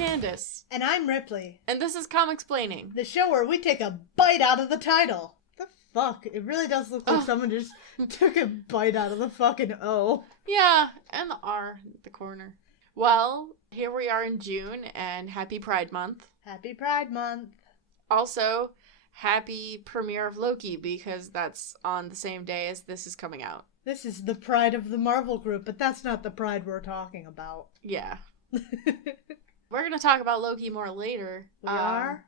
Candace. And I'm Ripley. And this is Comicsplaining. The show where we take a bite out of the title. The fuck? It really does look like someone just took a bite out of the fucking O. Yeah, and the R at the corner. Well, here we are in June, and happy Pride Month. Happy Pride Month. Also, happy premiere of Loki, because that's on the same day as this is coming out. This is the pride of the Marvel group, but that's not the pride we're talking about. Yeah. We're going to talk about Loki more later. We are?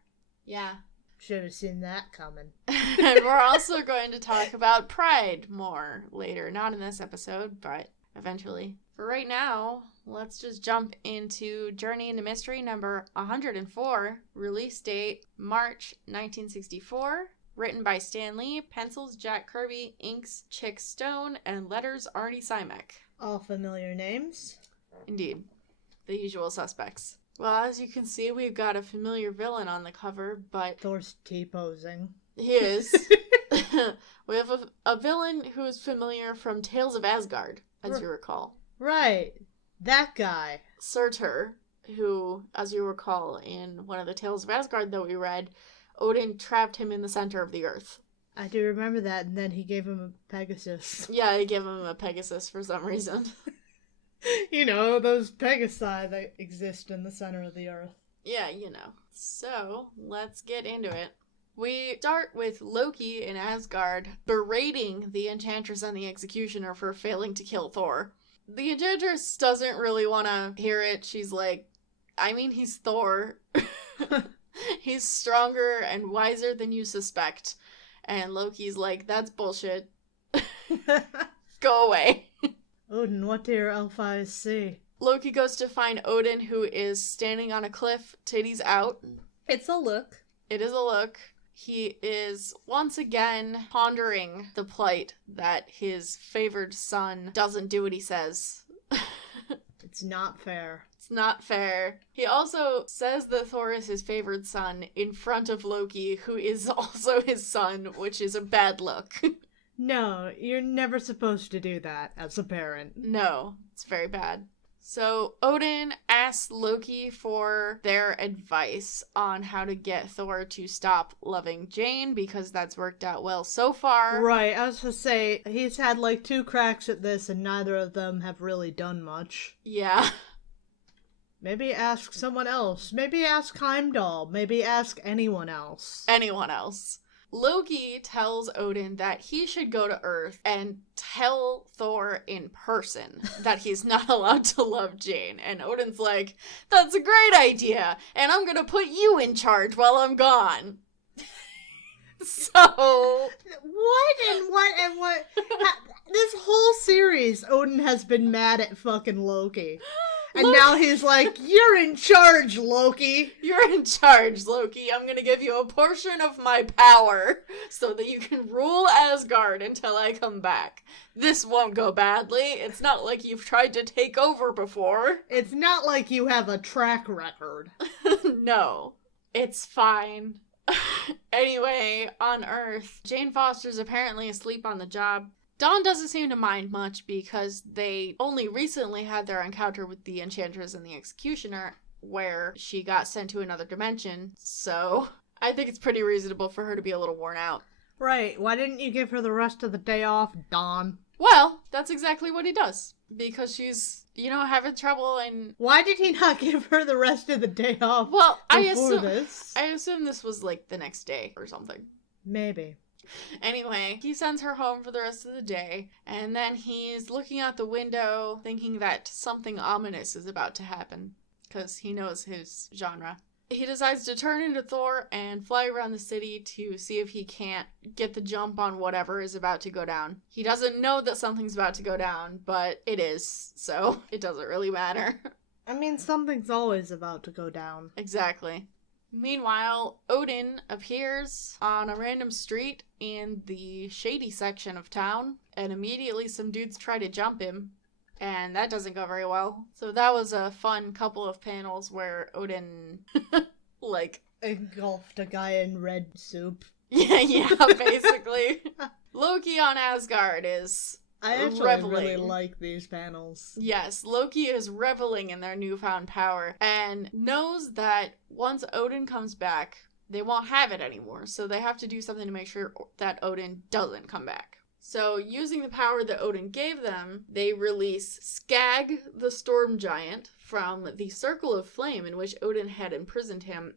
Yeah. Should have seen that coming. And we're also going to talk about Pride more later. Not in this episode, but eventually. For right now, let's just jump into Journey into Mystery number 104. Release date, March 1964. Written by Stan Lee, pencils Jack Kirby, inks Chick Stone, and letters Arnie Simek. All familiar names. Indeed. The usual suspects. Well, as you can see, we've got a familiar villain on the cover, but... Thor's T-posing. He is. We have a villain who is familiar from Tales of Asgard, as you recall. Right. That guy. Surtur, who, as you recall, in one of the Tales of Asgard that we read, Odin trapped him in the center of the earth. I do remember that, and then he gave him a Pegasus. Yeah, he gave him a Pegasus for some reason. You know, those Pegasi that exist in the center of the earth. Yeah, you know. So, let's get into it. We start with Loki in Asgard berating the Enchantress and the Executioner for failing to kill Thor. The Enchantress doesn't really want to hear it. She's like, I mean, he's Thor. He's stronger and wiser than you suspect. And Loki's like, that's bullshit. Go away. Odin, what do your elf eyes see? Loki goes to find Odin, who is standing on a cliff, titties out. It's a look. It is a look. He is once again pondering the plight that his favored son doesn't do what he says. It's not fair. It's not fair. He also says that Thor is his favored son in front of Loki, who is also his son, which is a bad look. No, you're never supposed to do that as a parent. No, it's very bad. So Odin asks Loki for their advice on how to get Thor to stop loving Jane, because that's worked out well so far. Right, I was gonna say, he's had like 2 cracks at this and neither of them have really done much. Yeah. Maybe ask someone else. Maybe ask Heimdall. Maybe ask anyone else. Anyone else. Loki tells Odin that he should go to Earth and tell Thor in person that he's not allowed to love Jane. And Odin's like, that's a great idea, and I'm gonna put you in charge while I'm gone. So... What? This whole series, Odin has been mad at fucking Loki. And now he's like, you're in charge, Loki. You're in charge, Loki. I'm gonna give you a portion of my power so that you can rule Asgard until I come back. This won't go badly. It's not like you've tried to take over before. It's not like you have a track record. No, it's fine. Anyway, on Earth, Jane Foster's apparently asleep on the job. Dawn doesn't seem to mind much because they only recently had their encounter with the Enchantress and the Executioner, where she got sent to another dimension, so I think it's pretty reasonable for her to be a little worn out. Right, why didn't you give her the rest of the day off, Dawn? Well, that's exactly what he does, because she's, having trouble and... Why did he not give her the rest of the day off before this? I assume this was, like, the next day or something. Maybe. Anyway, he sends her home for the rest of the day, and then he's looking out the window thinking that something ominous is about to happen, because he knows his genre. He decides to turn into Thor and fly around the city to see if he can't get the jump on whatever is about to go down. He doesn't know that something's about to go down, but it is, so it doesn't really matter. I mean, something's always about to go down. Exactly. Meanwhile, Odin appears on a random street in the shady section of town, and immediately some dudes try to jump him, and that doesn't go very well. So that was a fun couple of panels where Odin, engulfed a guy in red soup. Yeah, basically. Loki on Asgard is I actually reveling. really like these panels. Yes, Loki is reveling in their newfound power and knows that once Odin comes back, they won't have it anymore. So they have to do something to make sure that Odin doesn't come back. So using the power that Odin gave them, they release Skag the Storm Giant from the Circle of Flame in which Odin had imprisoned him.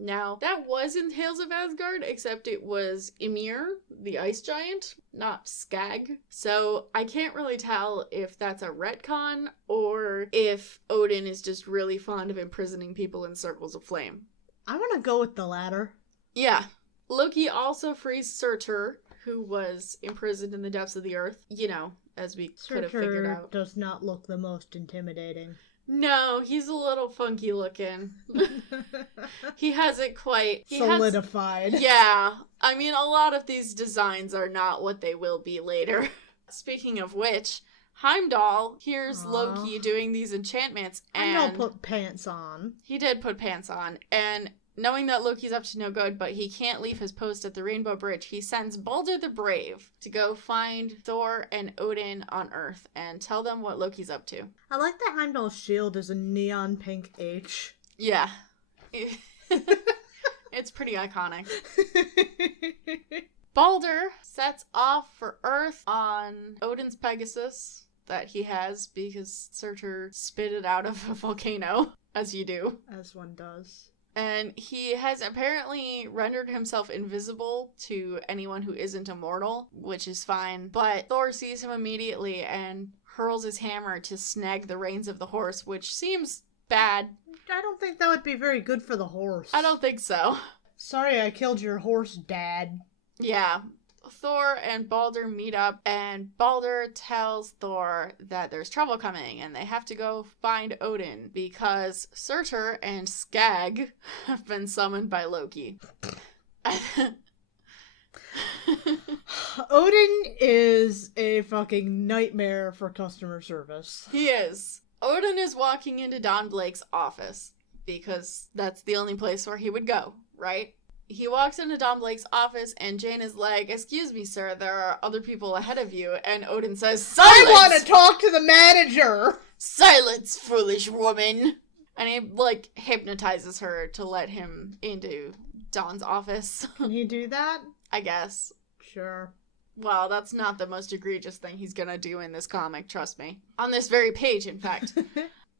Now, that was in Tales of Asgard, except it was Ymir, the ice giant, not Skag. So I can't really tell if that's a retcon or if Odin is just really fond of imprisoning people in circles of flame. I want to go with the latter. Yeah. Loki also frees Surtur, who was imprisoned in the depths of the earth, as we could have figured out. Surtur does not look the most intimidating. No, he's a little funky looking. He hasn't quite... solidified. Yeah. I mean, a lot of these designs are not what they will be later. Speaking of which, Heimdall hears Loki doing these enchantments and... Heimdall put pants on. He did put pants on, and... knowing that Loki's up to no good, but he can't leave his post at the Rainbow Bridge, he sends Balder the Brave to go find Thor and Odin on Earth and tell them what Loki's up to. I like that Heimdall's shield is a neon pink H. Yeah. It's pretty iconic. Balder sets off for Earth on Odin's Pegasus that he has because Surtur spit it out of a volcano, as you do. As one does. And he has apparently rendered himself invisible to anyone who isn't immortal, which is fine. But Thor sees him immediately and hurls his hammer to snag the reins of the horse, which seems bad. I don't think that would be very good for the horse. I don't think so. Sorry I killed your horse, Dad. Yeah. Thor and Balder meet up, and Balder tells Thor that there's trouble coming, and they have to go find Odin, because Surtur and Skag have been summoned by Loki. Odin is a fucking nightmare for customer service. He is. Odin is walking into Don Blake's office, because that's the only place where he would go, right? He walks into Don Blake's office, and Jane is like, "Excuse me, sir, there are other people ahead of you." And Odin says, "Silence! I want to talk to the manager!" "Silence, foolish woman!" And he, hypnotizes her to let him into Don's office. Can he do that? I guess. Sure. Well, that's not the most egregious thing he's gonna do in this comic, trust me. On this very page, in fact.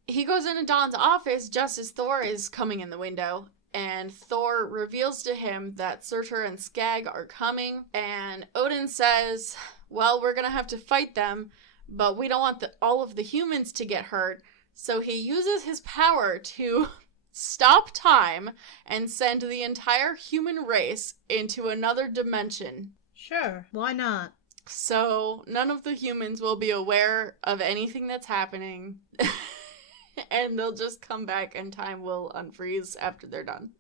He goes into Don's office just as Thor is coming in the window. And Thor reveals to him that Surtur and Skag are coming, and Odin says, "Well, we're gonna have to fight them, but we don't want all of the humans to get hurt." So he uses his power to stop time and send the entire human race into another dimension. Sure, why not? So none of the humans will be aware of anything that's happening. And they'll just come back and time will unfreeze after they're done.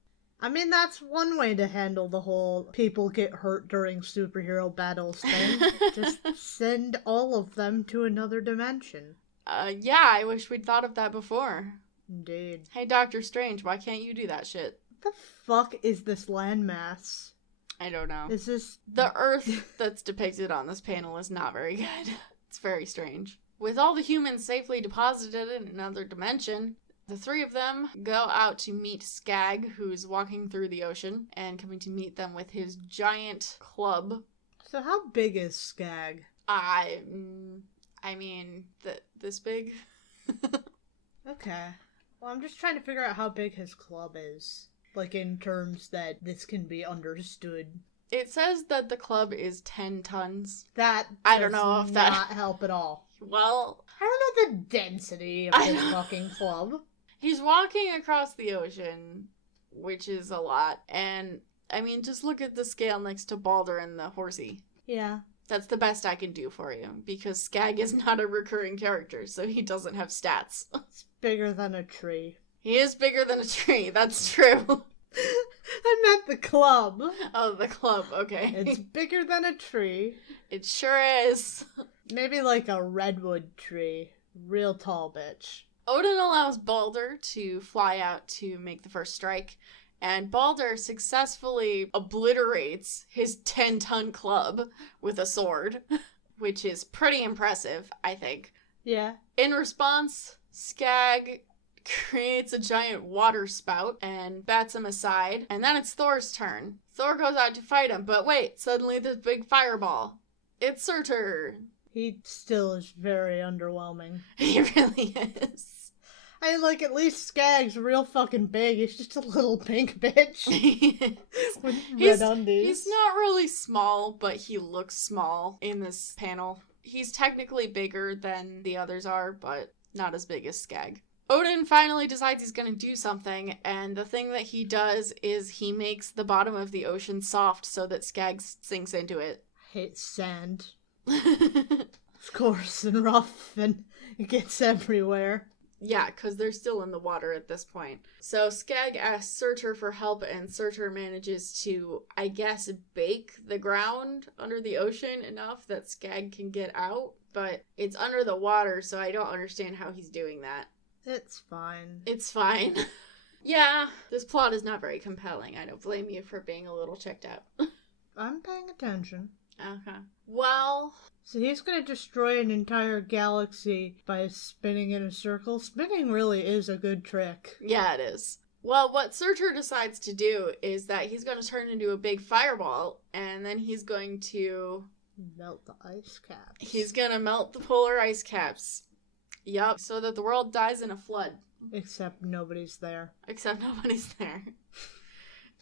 I mean, that's one way to handle the whole people get hurt during superhero battles thing. Just send all of them to another dimension. Yeah, I wish we'd thought of that before. Indeed. Hey, Doctor Strange, why can't you do that shit? What the fuck is this landmass? I don't know. Is this... The Earth that's depicted on this panel is not very good. It's very strange. With all the humans safely deposited in another dimension, the three of them go out to meet Skag, who's walking through the ocean, and coming to meet them with his giant club. So how big is Skag? I mean, this big? Okay. Well, I'm just trying to figure out how big his club is. In terms that this can be understood. It says that the club is 10 tons. That I don't know if that... not help at all. Well... I don't know the density of this fucking club. He's walking across the ocean, which is a lot. And, I mean, just look at the scale next to Balder and the horsey. Yeah. That's the best I can do for you, because Skag is not a recurring character, so he doesn't have stats. It's bigger than a tree. He is bigger than a tree, that's true. I meant the club. Oh, the club, okay. It's bigger than a tree. It sure is. Maybe like a redwood tree. Real tall bitch. Odin allows Balder to fly out to make the first strike, and Balder successfully obliterates his 10-ton club with a sword. which is pretty impressive, I think. Yeah. In response, Skag creates a giant water spout and bats him aside, and then it's Thor's turn. Thor goes out to fight him, but wait, suddenly this big fireball. It's Surtur. He still is very underwhelming. He really is. At least Skag's real fucking big. He's just a little pink bitch. With red undies. He's not really small, but he looks small in this panel. He's technically bigger than the others are, but not as big as Skag. Odin finally decides he's going to do something, and the thing that he does is he makes the bottom of the ocean soft so that Skag sinks into it. I hate sand. It's coarse and rough, and it gets everywhere. Yeah, because they're still in the water at this point. So Skag asks Surtur for help, and Surtur manages to, I guess, bake the ground under the ocean enough that Skag can get out. But it's under the water, so I don't understand how he's doing that. It's fine. It's fine. Yeah, this plot is not very compelling. I don't blame you for being a little checked out. I'm paying attention. Okay. Well... So he's going to destroy an entire galaxy by spinning in a circle. Spinning really is a good trick. Yeah, it is. Well, what Surtur decides to do is that he's going to turn into a big fireball, and then he's going to... melt the ice caps. He's going to melt the polar ice caps. Yup, so that the world dies in a flood. Except nobody's there. Except nobody's there.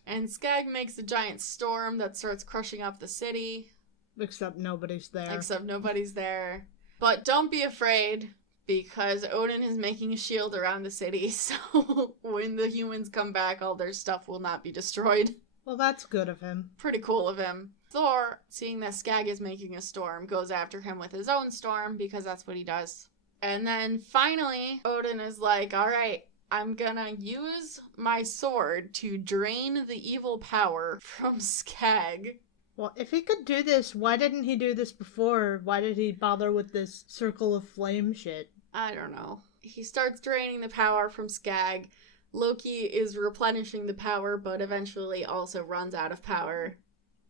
And Skag makes a giant storm that starts crushing up the city. Except nobody's there. Except nobody's there. But don't be afraid, because Odin is making a shield around the city, so when the humans come back, all their stuff will not be destroyed. Well, that's good of him. Pretty cool of him. Thor, seeing that Skag is making a storm, goes after him with his own storm, because that's what he does. And then finally, Odin is like, alright, I'm gonna use my sword to drain the evil power from Skag. Well, if he could do this, why didn't he do this before? Why did he bother with this circle of flame shit? I don't know. He starts draining the power from Skag. Loki is replenishing the power, but eventually also runs out of power.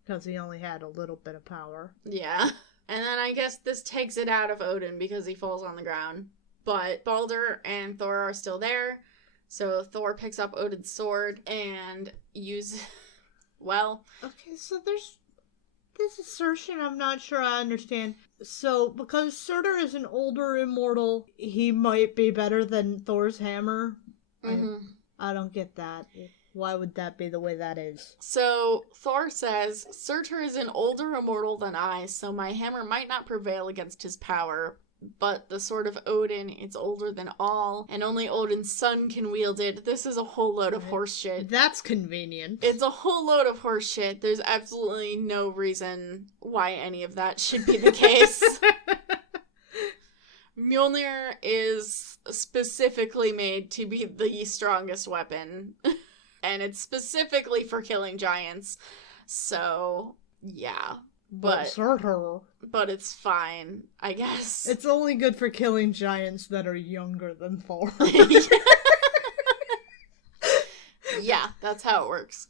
Because he only had a little bit of power. Yeah. And then I guess this takes it out of Odin because he falls on the ground. But Baldur and Thor are still there. So Thor picks up Odin's sword and uses... well... Okay, so there's this assertion I'm not sure I understand. So, because Surtur is an older immortal, he might be better than Thor's hammer? Mm-hmm. I don't get that. Why would that be the way that is? So, Thor says, Surtur is an older immortal than I, so my hammer might not prevail against his power. But the sword of Odin, it's older than all, and only Odin's son can wield it. This is a whole load of horse shit. That's convenient. It's a whole load of horse shit. There's absolutely no reason why any of that should be the case. Mjolnir is specifically made to be the strongest weapon. And it's specifically for killing giants. So, yeah. But it's fine, I guess. It's only good for killing giants that are younger than Thor. Yeah, that's how it works.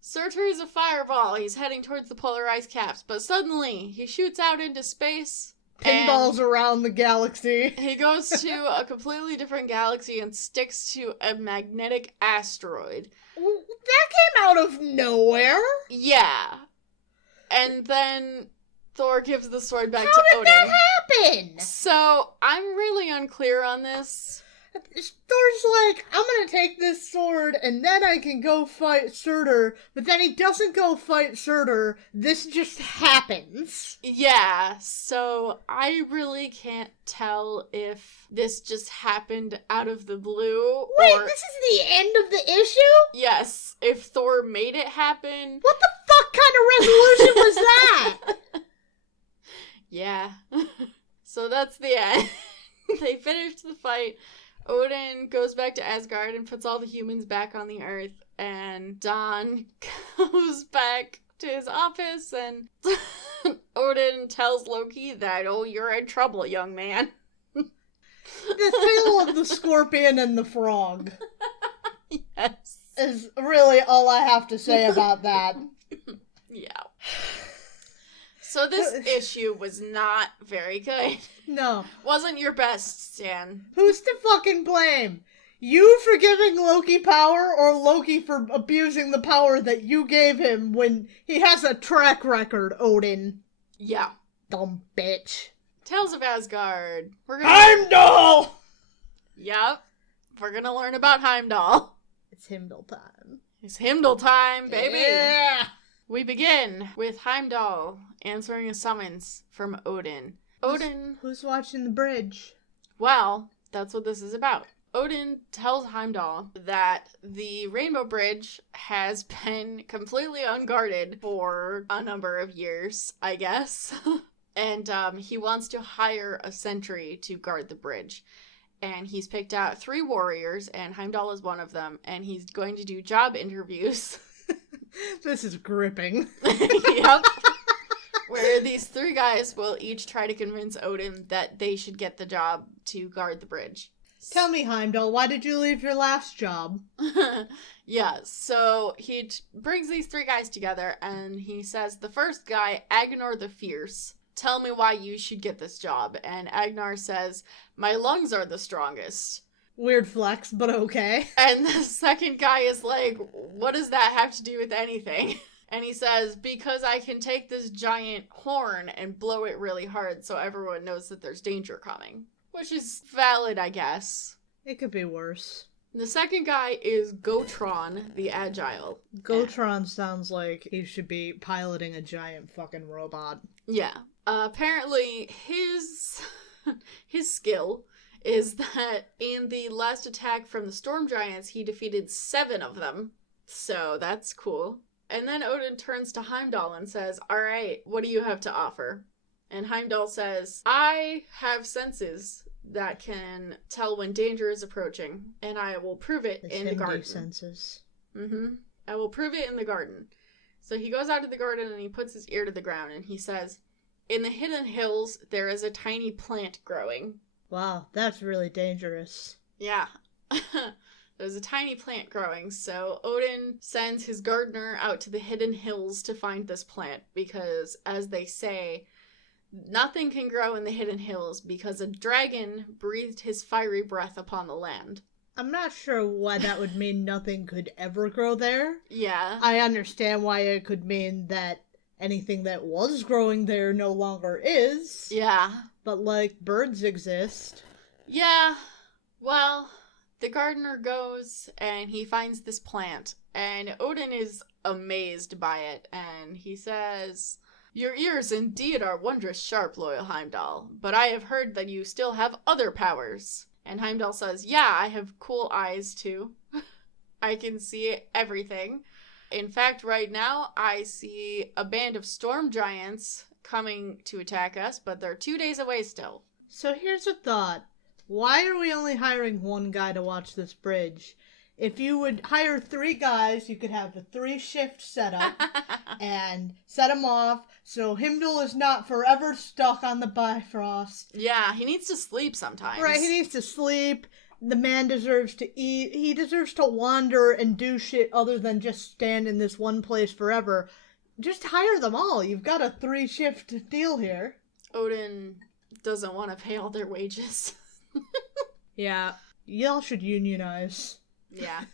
Surtur is a fireball. He's heading towards the polar ice caps, but suddenly he shoots out into space. Pinballs around the galaxy. He goes to a completely different galaxy and sticks to a magnetic asteroid. That came out of nowhere. Yeah. And then Thor gives the sword back to How Odin. did that happen? So, I'm really unclear on this. Thor's like, I'm gonna take this sword and then I can go fight Surtur, but then he doesn't go fight Surtur. This just happens. Yeah, so I really can't tell if this just happened out of the blue. Wait, or... this is the end of the issue? Yes, if Thor made it happen. What the fuck kind of resolution was that? Yeah. So that's the end. They finished the fight. Odin goes back to Asgard and puts all the humans back on the Earth, and Don goes back to his office, and Odin tells Loki that, oh, you're in trouble, young man. The tale of the scorpion and the frog. Yes. Is really all I have to say about that. Yeah. So this issue was not very good. No. Wasn't your best, Stan. Who's to fucking blame? You for giving Loki power, or Loki for abusing the power that you gave him when he has a track record, Odin? Yeah. Dumb bitch. Tales of Asgard. Heimdall! Yep. We're gonna learn about Heimdall. It's Heimdall time. It's Heimdall time, baby! Yeah! We begin with Heimdall answering a summons from Odin. Who's watching the bridge? Well, that's what this is about. Odin tells Heimdall that the Rainbow Bridge has been completely unguarded for a number of years, I guess. And he wants to hire a sentry to guard the bridge. And he's picked out 3 warriors, and Heimdall is one of them, and he's going to do job interviews. This is gripping. Yep. Where these 3 guys will each try to convince Odin that they should get the job to guard the bridge. Tell me, Heimdall, why did you leave your last job? Yeah, so he brings these 3 guys together, and he says, the first guy, Agnar the Fierce, tell me why you should get this job. And Agnar says, my lungs are the strongest. Weird flex, but okay. And the second guy is like, what does that have to do with anything? And he says, because I can take this giant horn and blow it really hard so everyone knows that there's danger coming. Which is valid, I guess. It could be worse. The second guy is Gotron, the Agile. Gotron sounds like he should be piloting a giant fucking robot. Yeah. Apparently, his skill is that in the last attack from the Storm Giants, he defeated 7 of them. So that's cool. And then Odin turns to Heimdall and says, all right, what do you have to offer? And Heimdall says, I have senses that can tell when danger is approaching, and I will prove it in the garden. Senses. I will prove it in the garden. So he goes out to the garden and he puts his ear to the ground and he says, in the hidden hills, there is a tiny plant growing. Wow, that's really dangerous. Yeah. There's a tiny plant growing, so Odin sends his gardener out to the hidden hills to find this plant because, as they say, nothing can grow in the hidden hills because a dragon breathed his fiery breath upon the land. I'm not sure why that would mean nothing could ever grow there. Yeah. I understand why it could mean that anything that was growing there no longer is. Yeah. But, like, birds exist. Yeah. Well, the gardener goes and he finds this plant, and Odin is amazed by it, and he says, your ears indeed are wondrous sharp, loyal Heimdall, but I have heard that you still have other powers. And Heimdall says, yeah, I have cool eyes too. I can see everything. In fact, right now, I see a band of storm giants coming to attack us, but they're 2 days away still. So here's a thought. Why are we only hiring 1 guy to watch this bridge? If you would hire 3 guys, you could have a 3-shift setup and set him off so Heimdall is not forever stuck on the Bifrost. Yeah, he needs to sleep sometimes. Right, he needs to sleep. The man deserves to eat. He deserves to wander and do shit other than just stand in this one place forever. Just hire them all. You've got a 3-shift deal here. Odin doesn't want to pay all their wages. Yeah, y'all should unionize. Yeah.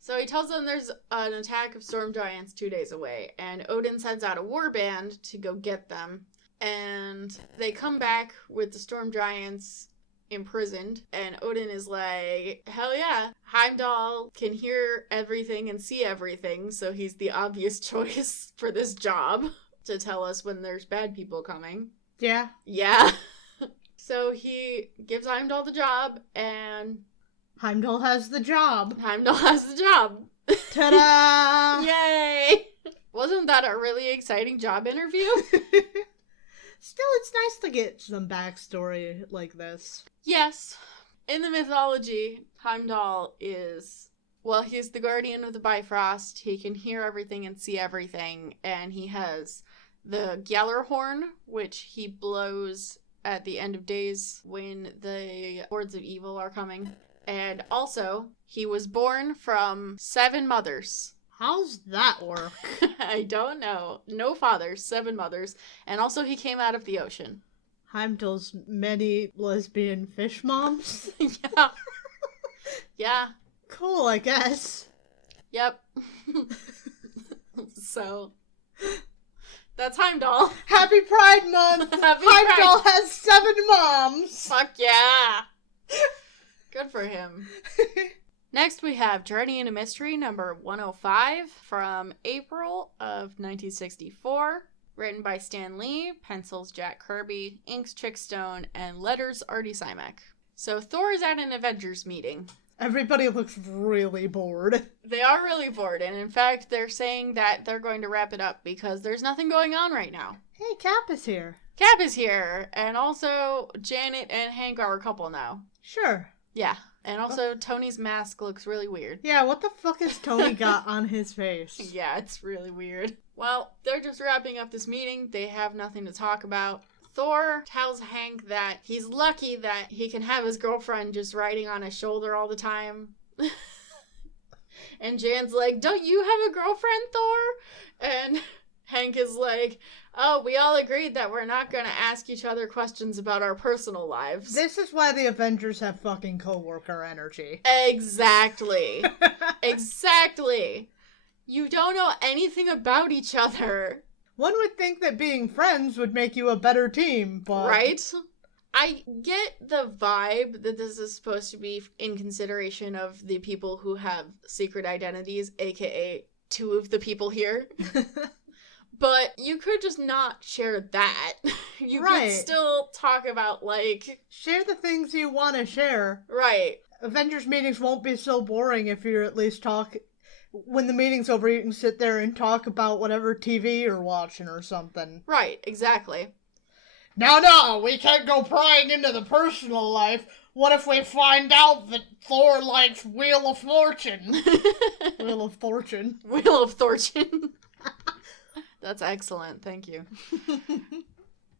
So he tells them there's an attack of storm giants 2 days away, and Odin sends out a war band to go get them, and they come back with the storm giants imprisoned, and Odin is like, hell yeah, Heimdall can hear everything and see everything, so he's the obvious choice for this job to tell us when there's bad people coming. Yeah. Yeah. So he gives Heimdall the job, and Heimdall has the job. Heimdall has the job. Ta-da! Yay! Wasn't that a really exciting job interview? Still, it's nice to get some backstory like this. Yes. In the mythology, Heimdall is, well, he's the guardian of the Bifrost. He can hear everything and see everything, and he has the Gjallarhorn, which he blows at the end of days when the hordes of evil are coming. And also, he was born from 7 mothers. How's that work? I don't know. No fathers, 7 mothers. And also he came out of the ocean. Heimdall's many lesbian fish moms? Yeah. Yeah. Cool, I guess. Yep. So, that's Heimdall. Happy Pride Month! Happy Heimdall Pride. has 7 moms! Fuck yeah! Good for him. Next we have Journey into Mystery number 105 from April of 1964. Written by Stan Lee, pencils Jack Kirby, inks Chick Stone, and letters Artie Simek. So Thor is at an Avengers meeting. Everybody looks really bored. They are really bored, and in fact, they're saying that they're going to wrap it up because there's nothing going on right now. Hey, Cap is here. Cap is here, and also Janet and Hank are a couple now. Sure. Yeah, and also Tony's mask looks really weird. Yeah, what the fuck has Tony got on his face? Yeah, it's really weird. Well, they're just wrapping up this meeting. They have nothing to talk about. Thor tells Hank that he's lucky that he can have his girlfriend just riding on his shoulder all the time. And Jan's like, don't you have a girlfriend, Thor? And Hank is like, oh, we all agreed that we're not going to ask each other questions about our personal lives. This is why the Avengers have fucking coworker energy. Exactly. Exactly. You don't know anything about each other. One would think that being friends would make you a better team, but... Right? I get the vibe that this is supposed to be in consideration of the people who have secret identities, aka 2 of the people here. But you could just not share that. You could still talk about, like... Share the things you want to share. Right. Avengers meetings won't be so boring if you at least talk... When the meeting's over, you can sit there and talk about whatever TV you're watching or something. Right, exactly. No, we can't go prying into the personal life. What if we find out that Thor likes Wheel of Fortune? Wheel of Fortune. Wheel of Fortune. That's excellent, thank you.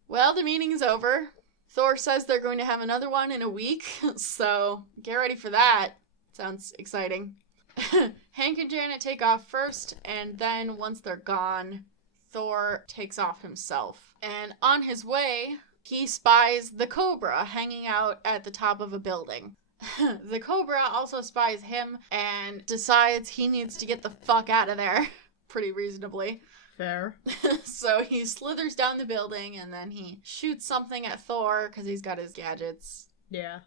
Well, the meeting is over. Thor says they're going to have another one in a week, so get ready for that. Sounds exciting. Hank and Janet take off first, and then once they're gone, Thor takes off himself. And on his way, he spies the Cobra hanging out at the top of a building. The Cobra also spies him and decides he needs to get the fuck out of there. Pretty reasonably. Fair. So he slithers down the building, and then he shoots something at Thor because he's got his gadgets. Yeah.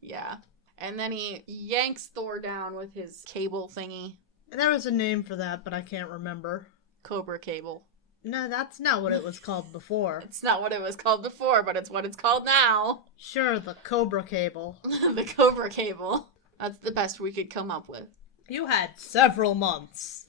Yeah. And then he yanks Thor down with his cable thingy. There was a name for that, but I can't remember. Cobra cable. No, that's not what it was called before. It's not what it was called before, but it's what it's called now. Sure, the Cobra cable. The Cobra cable. That's the best we could come up with. You had several months.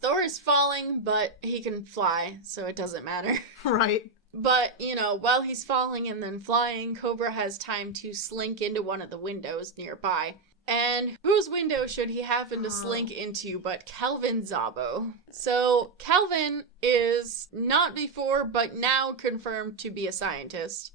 Thor is falling, but he can fly, so it doesn't matter. Right. But, you know, while he's falling and then flying, Cobra has time to slink into one of the windows nearby. And whose window should he happen to slink into but Calvin Zabo? So, Calvin is not before, but now confirmed to be a scientist.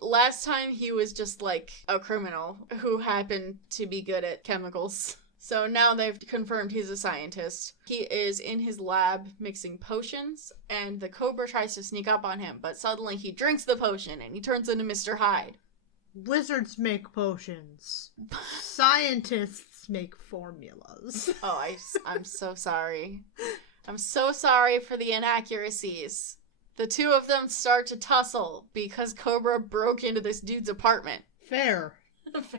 Last time he was just like a criminal who happened to be good at chemicals. So now they've confirmed he's a scientist. He is in his lab mixing potions, and the Cobra tries to sneak up on him, but suddenly he drinks the potion and he turns into Mr. Hyde. Wizards make potions. Scientists make formulas. Oh, I'm so sorry. I'm so sorry for the inaccuracies. The 2 of them start to tussle because Cobra broke into this dude's apartment. Fair.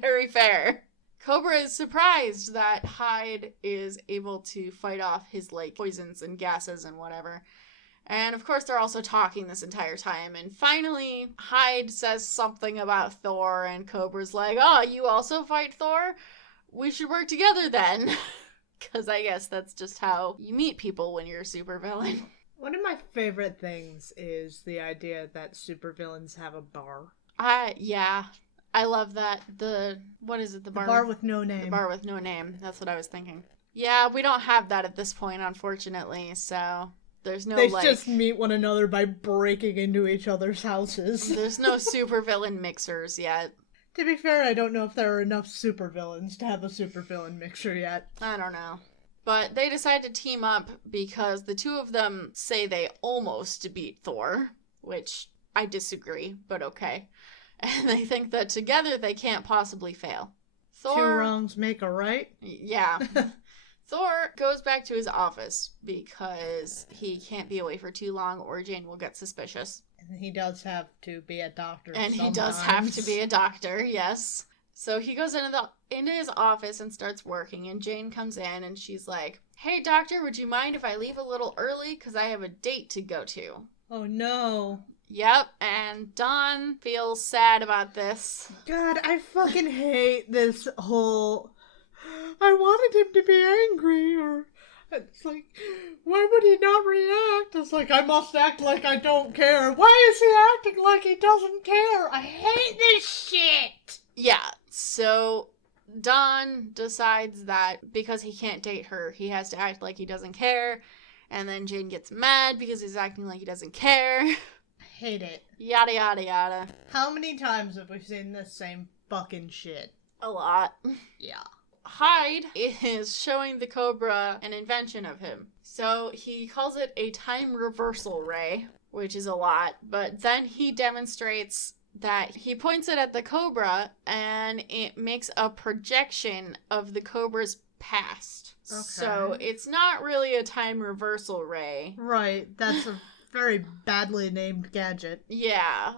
Very fair. Cobra is surprised that Hyde is able to fight off his, like, poisons and gases and whatever. And, of course, they're also talking this entire time. And finally, Hyde says something about Thor, and Cobra's like, oh, you also fight Thor? We should work together then. Because I guess that's just how you meet people when you're a supervillain. One of my favorite things is the idea that supervillains have a bar. Yeah. I love that. What is it? The bar with no name. The bar with no name. That's what I was thinking. Yeah, we don't have that at this point, unfortunately, so there's no, they just meet one another by breaking into each other's houses. There's no supervillain mixers yet. To be fair, I don't know if there are enough supervillains to have a supervillain mixer yet. I don't know. But they decide to team up because the two of them say they almost beat Thor, which I disagree, but okay. And they think that together they can't possibly fail. Thor, two wrongs make a right? Yeah. Thor goes back to his office because he can't be away for too long or Jane will get suspicious. And he does have to be a doctor And sometimes. he does have to be a doctor, yes. So he goes into his office and starts working, and Jane comes in and she's like, "Hey, doctor, would you mind if I leave a little early? Because I have a date to go to." Oh, no. Yep, and Dawn feels sad about this. God, I fucking hate this whole... I wanted him to be angry, or... It's like, why would he not react? It's like, I must act like I don't care. Why is he acting like he doesn't care? I hate this shit! Yeah, so Dawn decides that because he can't date her, he has to act like he doesn't care. And then Jane gets mad because he's acting like he doesn't care. I hate it. Yada, yada, yada. How many times have we seen this same fucking shit? A lot. Yeah. Hyde is showing the Cobra an invention of him. So he calls it a time reversal ray, which is a lot. But then he demonstrates that he points it at the Cobra and it makes a projection of the Cobra's past. Okay. So it's not really a time reversal ray. Right. That's a very badly named gadget. Yeah.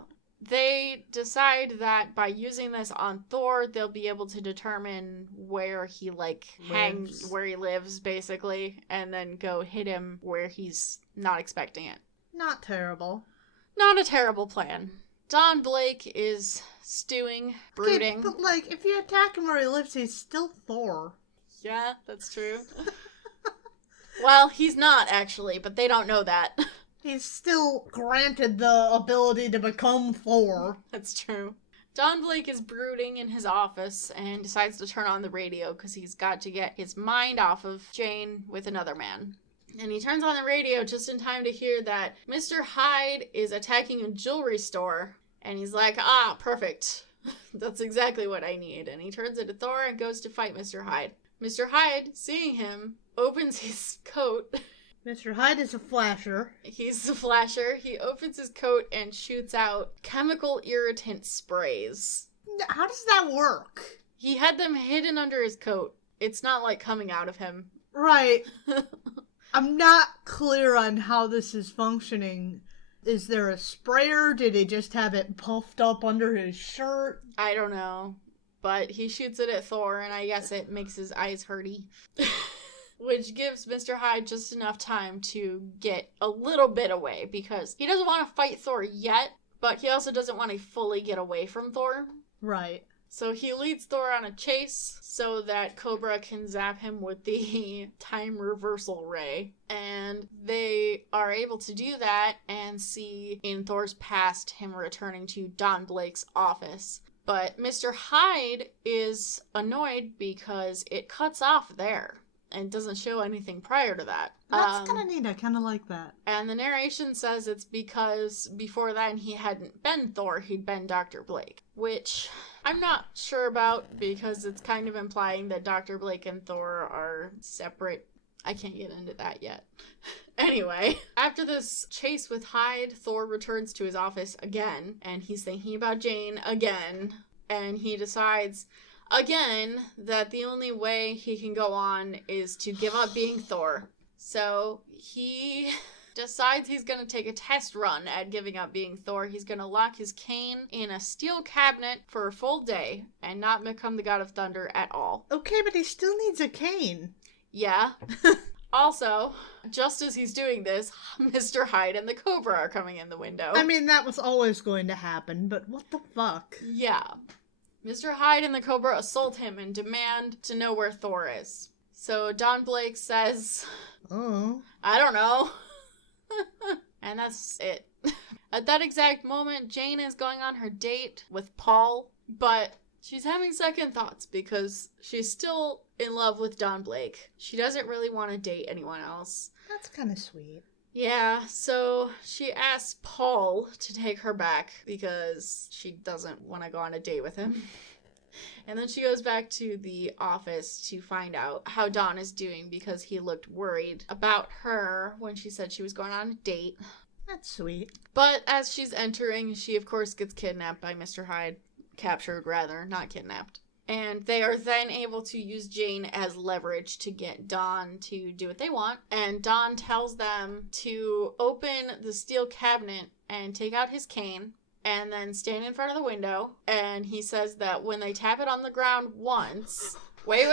They decide that by using this on Thor, they'll be able to determine where he, where he lives, basically, and then go hit him where he's not expecting it. Not terrible. Not a terrible plan. Don Blake is stewing, brooding. Okay, but, if you attack him where he lives, he's still Thor. Yeah, that's true. Well, he's not, actually, but they don't know that. He's still granted the ability to become Thor. That's true. Don Blake is brooding in his office and decides to turn on the radio because he's got to get his mind off of Jane with another man. And he turns on the radio just in time to hear that Mr. Hyde is attacking a jewelry store. And he's like, perfect. That's exactly what I need. And he turns into Thor and goes to fight Mr. Hyde. Mr. Hyde, seeing him, opens his coat. Mr. Hyde is a flasher. He's a flasher. He opens his coat and shoots out chemical irritant sprays. How does that work? He had them hidden under his coat. It's not coming out of him. Right. I'm not clear on how this is functioning. Is there a sprayer? Did he just have it puffed up under his shirt? I don't know. But he shoots it at Thor, and I guess it makes his eyes hurty. Which gives Mr. Hyde just enough time to get a little bit away, because he doesn't want to fight Thor yet, but he also doesn't want to fully get away from Thor. Right. So he leads Thor on a chase so that Cobra can zap him with the time reversal ray. And they are able to do that and see in Thor's past him returning to Don Blake's office. But Mr. Hyde is annoyed because it cuts off there and doesn't show anything prior to that. That's kind of neat. I kind of like that. And the narration says it's because before then he hadn't been Thor, he'd been Dr. Blake. Which I'm not sure about because it's kind of implying that Dr. Blake and Thor are separate. I can't get into that yet. Anyway, after this chase with Hyde, Thor returns to his office again, and he's thinking about Jane again, and he decides again that the only way he can go on is to give up being Thor. So he decides he's going to take a test run at giving up being Thor. He's going to lock his cane in a steel cabinet for a full day and not become the God of Thunder at all. Okay, but he still needs a cane. Yeah. Also, just as he's doing this, Mr. Hyde and the Cobra are coming in the window. I mean, that was always going to happen, but what the fuck? Yeah. Mr. Hyde and the Cobra assault him and demand to know where Thor is. So Don Blake says, I don't know. And that's it. At that exact moment, Jane is going on her date with Paul, but she's having second thoughts because she's still in love with Don Blake. She doesn't really want to date anyone else. That's kind of sweet. Yeah, so she asks Paul to take her back because she doesn't want to go on a date with him. And then she goes back to the office to find out how Dawn is doing because he looked worried about her when she said she was going on a date. That's sweet. But as she's entering, she of course gets kidnapped by Mr. Hyde. Captured, rather, not kidnapped. And they are then able to use Jane as leverage to get Dawn to do what they want. And Dawn tells them to open the steel cabinet and take out his cane and then stand in front of the window. And he says that when they tap it on the ground once... Wait.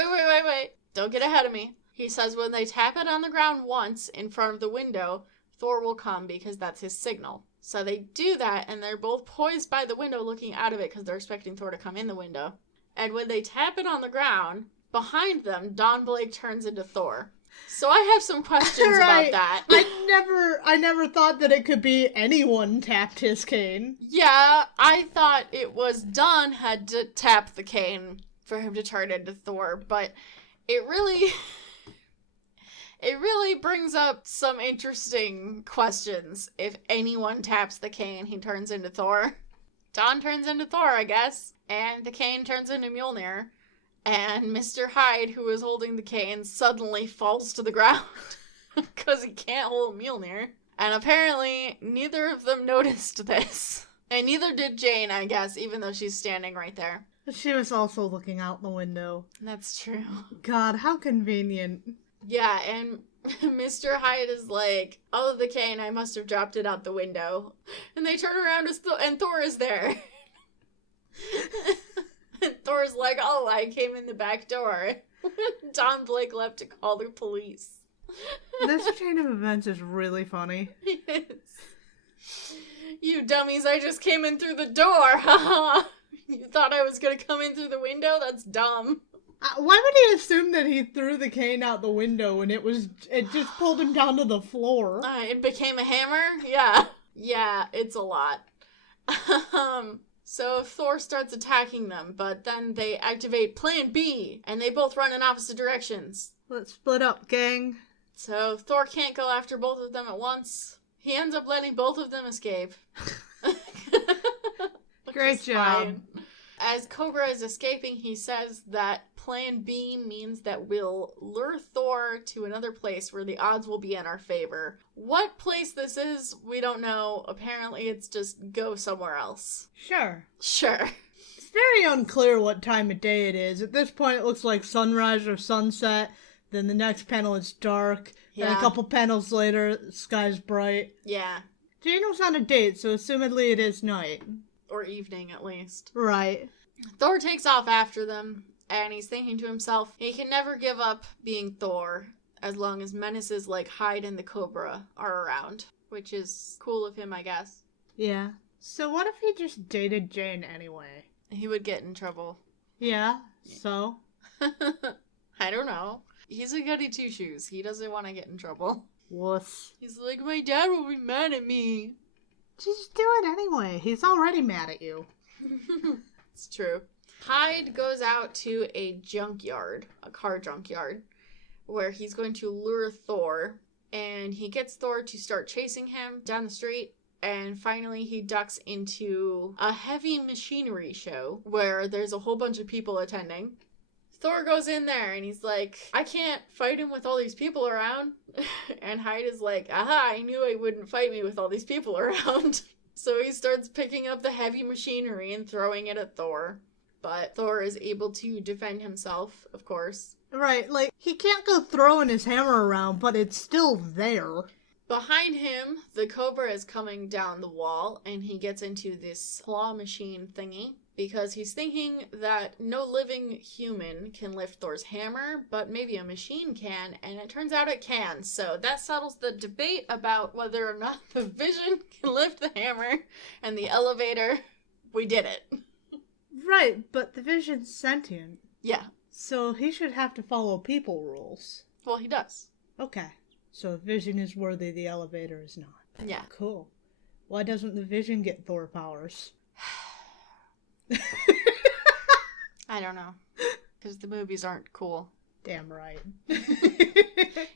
Don't get ahead of me. He says when they tap it on the ground once in front of the window, Thor will come because that's his signal. So they do that, and they're both poised by the window looking out of it because they're expecting Thor to come in the window. And when they tap it on the ground, behind them, Don Blake turns into Thor. So I have some questions about that. I never thought that it could be anyone tapped his cane. Yeah, I thought it was Don had to tap the cane for him to turn into Thor, but it really brings up some interesting questions. If anyone taps the cane, he turns into Thor. Don turns into Thor, I guess. And the cane turns into Mjolnir. And Mr. Hyde, who is holding the cane, suddenly falls to the ground. Because he can't hold Mjolnir. And apparently, neither of them noticed this. And neither did Jane, I guess, even though she's standing right there. She was also looking out the window. That's true. God, how convenient. Yeah, and Mr. Hyde is like, oh, the cane, I must have dropped it out the window. And they turn around and Thor is there. And Thor's like, oh, I came in the back door. Don Blake left to call the police. This chain of events is really funny. Yes. You dummies, I just came in through the door. You thought I was going to come in through the window? That's dumb. Why would he assume that he threw the cane out the window and it just pulled him down to the floor? It became a hammer? Yeah. Yeah, it's a lot. So Thor starts attacking them, but then they activate Plan B, and they both run in opposite directions. Let's split up, gang. So Thor can't go after both of them at once. He ends up letting both of them escape. Great job. Fine. As Cobra is escaping, he says that Plan B means that we'll lure Thor to another place where the odds will be in our favor. What place this is, we don't know. Apparently it's just go somewhere else. Sure. It's very unclear what time of day it is. At this point it looks like sunrise or sunset. Then the next panel it's dark. Yeah. Then a couple panels later, the sky's bright. Yeah. Jane was on a date, so assumedly it is night. Or evening, at least. Right. Thor takes off after them, and he's thinking to himself, he can never give up being Thor as long as menaces like Hyde and the Cobra are around. Which is cool of him, I guess. Yeah. So what if he just dated Jane anyway? He would get in trouble. Yeah, so? I don't know. He's a goody two-shoes. He doesn't want to get in trouble. Wuss. He's like, my dad will be mad at me. Just do it anyway. He's already mad at you. It's true. Hyde goes out to a junkyard, a car junkyard, where he's going to lure Thor, and he gets Thor to start chasing him down the street, and finally he ducks into a heavy machinery show where there's a whole bunch of people attending. Thor goes in there and he's like, I can't fight him with all these people around. And Hyde is like, aha, I knew he wouldn't fight me with all these people around. So he starts picking up the heavy machinery and throwing it at Thor. But Thor is able to defend himself, of course. Right, like, he can't go throwing his hammer around, but it's still there. Behind him, the Cobra is coming down the wall, and he gets into this claw machine thingy. Because he's thinking that no living human can lift Thor's hammer, but maybe a machine can, and it turns out it can. So that settles the debate about whether or not the Vision can lift the hammer and the elevator. We did it. Right, but the Vision's sentient. Yeah. So he should have to follow people rules. Well, he does. Okay. So the Vision is worthy, the elevator is not. Yeah. Cool. Why doesn't the Vision get Thor powers? I don't know. Because the movies aren't cool. Damn right.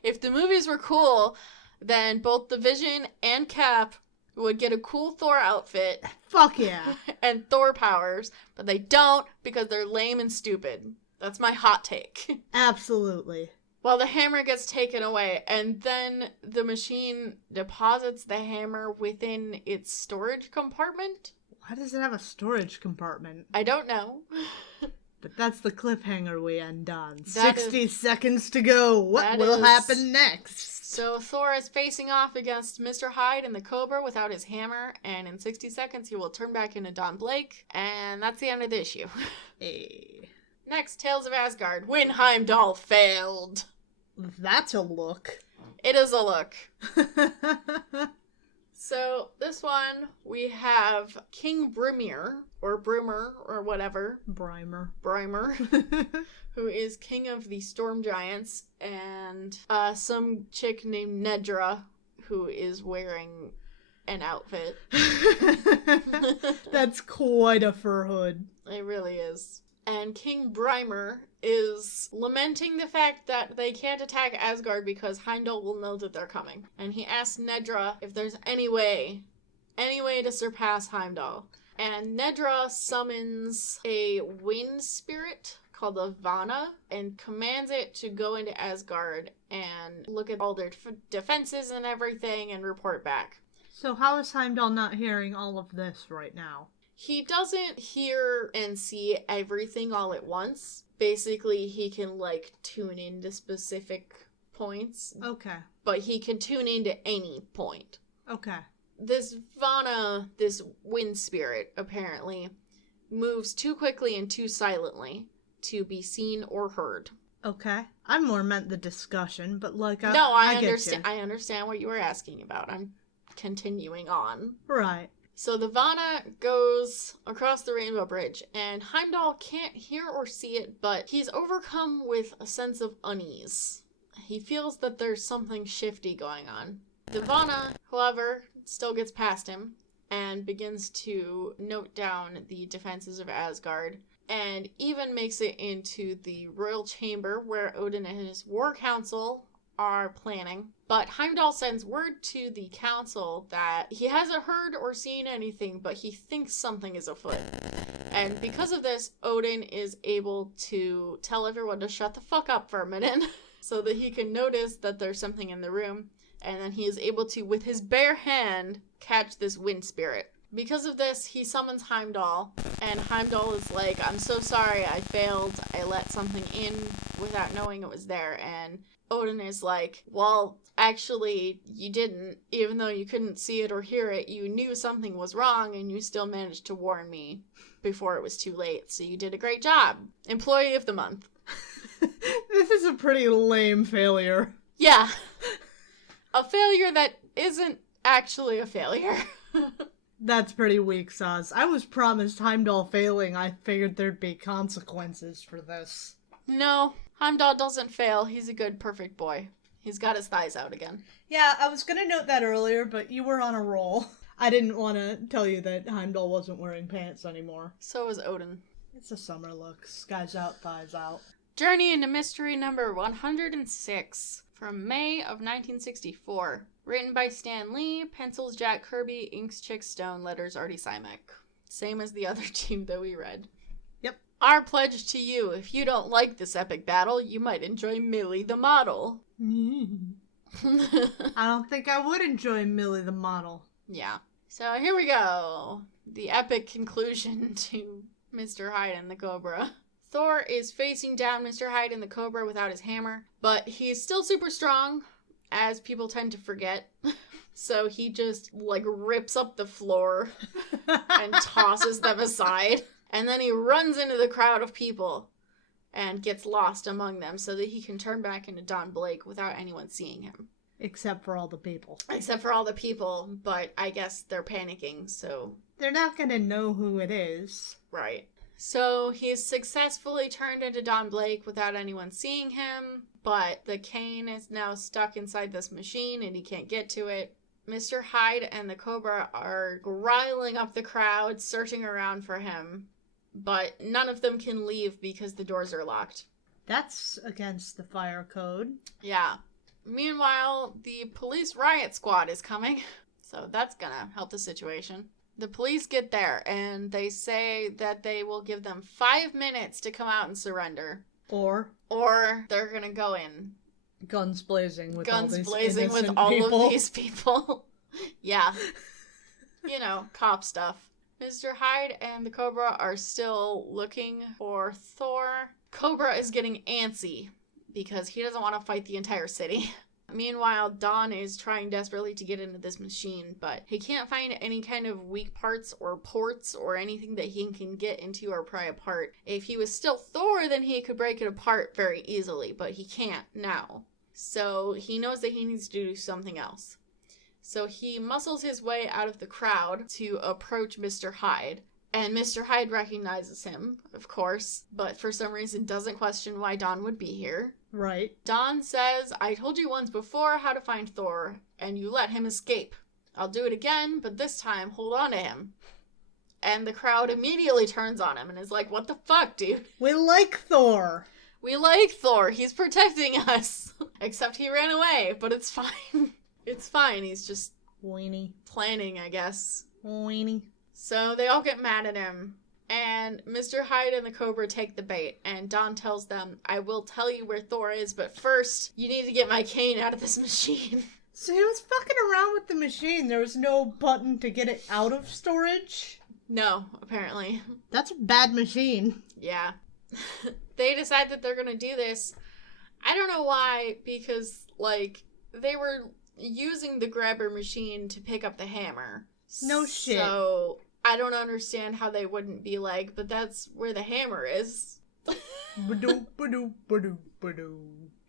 If the movies were cool, then both the Vision and Cap would get a cool Thor outfit. Fuck yeah. And Thor powers, but they don't because they're lame and stupid. That's my hot take. Absolutely. Well, the hammer gets taken away, and then the machine deposits the hammer within its storage compartment. Why does it have a storage compartment? I don't know. But that's the cliffhanger we end on. That 60 seconds to go. What will happen next? So Thor is facing off against Mr. Hyde and the Cobra without his hammer, and in 60 seconds he will turn back into Don Blake, and that's the end of the issue. Hey. Next, Tales of Asgard. When Heimdall failed. That's a look. It is a look. So, this one, we have King Brimir, or Brimmer, or whatever. Brimer. Who is king of the Storm Giants, and some chick named Nedra, who is wearing an outfit. That's quite a fur hood. It really is. And King Brimer is lamenting the fact that they can't attack Asgard because Heimdall will know that they're coming. And he asks Nedra if there's any way to surpass Heimdall. And Nedra summons a wind spirit called a Vana and commands it to go into Asgard and look at all their defenses and everything and report back. So how is Heimdall not hearing all of this right now? He doesn't hear and see everything all at once. Basically, he can, tune into specific points. Okay. But he can tune into any point. Okay. This Vana, this wind spirit, apparently, moves too quickly and too silently to be seen or heard. Okay. I more meant the discussion, but I understand. I understand what you were asking about. I'm continuing on. Right. So the Vana goes across the Rainbow Bridge, and Heimdall can't hear or see it, but he's overcome with a sense of unease. He feels that there's something shifty going on. The Vana, however, still gets past him and begins to note down the defenses of Asgard, and even makes it into the royal chamber where Odin and his war council are planning. But Heimdall sends word to the council that he hasn't heard or seen anything, but he thinks something is afoot. And because of this, Odin is able to tell everyone to shut the fuck up for a minute so that he can notice that there's something in the room. And then he is able to, with his bare hand, catch this wind spirit. Because of this, he summons Heimdall, and Heimdall is like, I'm so sorry, I failed. I let something in without knowing it was there. And Odin is like, well, actually, you didn't. Even though you couldn't see it or hear it, you knew something was wrong, and you still managed to warn me before it was too late. So you did a great job. Employee of the month. This is a pretty lame failure. Yeah. A failure that isn't actually a failure. That's pretty weak sauce. I was promised Heimdall failing. I figured there'd be consequences for this. No, Heimdall doesn't fail. He's a good, perfect boy. He's got his thighs out again. Yeah, I was gonna note that earlier, but you were on a roll. I didn't want to tell you that Heimdall wasn't wearing pants anymore. So is Odin. It's a summer look. Skies out, thighs out. Journey into Mystery number 106 from May of 1964. Written by Stan Lee, pencils Jack Kirby, inks Chick Stone, letters Artie Simek. Same as the other two that we read. Yep. Our pledge to you, if you don't like this epic battle, you might enjoy Millie the Model. I don't think I would enjoy Millie the Model. Yeah. So here we go. The epic conclusion to Mr. Hyde and the Cobra. Thor is facing down Mr. Hyde and the Cobra without his hammer, but he's still super strong, as people tend to forget. So he just, rips up the floor and tosses them aside. And then he runs into the crowd of people and gets lost among them so that he can turn back into Don Blake without anyone seeing him. Except for all the people. Except for all the people, but I guess they're panicking, so... They're not gonna know who it is. Right. So he's successfully turned into Don Blake without anyone seeing him, but the cane is now stuck inside this machine and he can't get to it. Mr. Hyde and the Cobra are riling up the crowd, searching around for him, but none of them can leave because the doors are locked. That's against the fire code. Yeah. Meanwhile, the police riot squad is coming. So that's gonna help the situation. The police get there, and they say that they will give them 5 minutes to come out and surrender. Or they're gonna go in. Guns blazing with Guns all these blazing with innocent all people. of these people. Yeah. You know, cop stuff. Mr. Hyde and the Cobra are still looking for Thor. Cobra is getting antsy because he doesn't want to fight the entire city. Meanwhile, Don is trying desperately to get into this machine, but he can't find any kind of weak parts or ports or anything that he can get into or pry apart. If he was still Thor, then he could break it apart very easily, but he can't now. So he knows that he needs to do something else. So he muscles his way out of the crowd to approach Mr. Hyde. And Mr. Hyde recognizes him, of course, but for some reason doesn't question why Don would be here. Right. Don says, I told you once before how to find Thor, and you let him escape. I'll do it again, but this time, hold on to him. And the crowd immediately turns on him and is like, what the fuck, dude? We like Thor. We like Thor. He's protecting us. Except he ran away, but it's fine. It's fine. He's just Weenie. planning, I guess. Weenie. So they all get mad at him. And Mr. Hyde and the Cobra take the bait, and Don tells them, I will tell you where Thor is, but first, you need to get my cane out of this machine. So he was fucking around with the machine. There was no button to get it out of storage? No, apparently. That's a bad machine. Yeah. They decide that they're gonna do this. I don't know why, because, like, they were using the grabber machine to pick up the hammer. No shit. So I don't understand how they wouldn't be like, but that's where the hammer is. Ba-doo, ba-doo, ba-doo, ba-doo.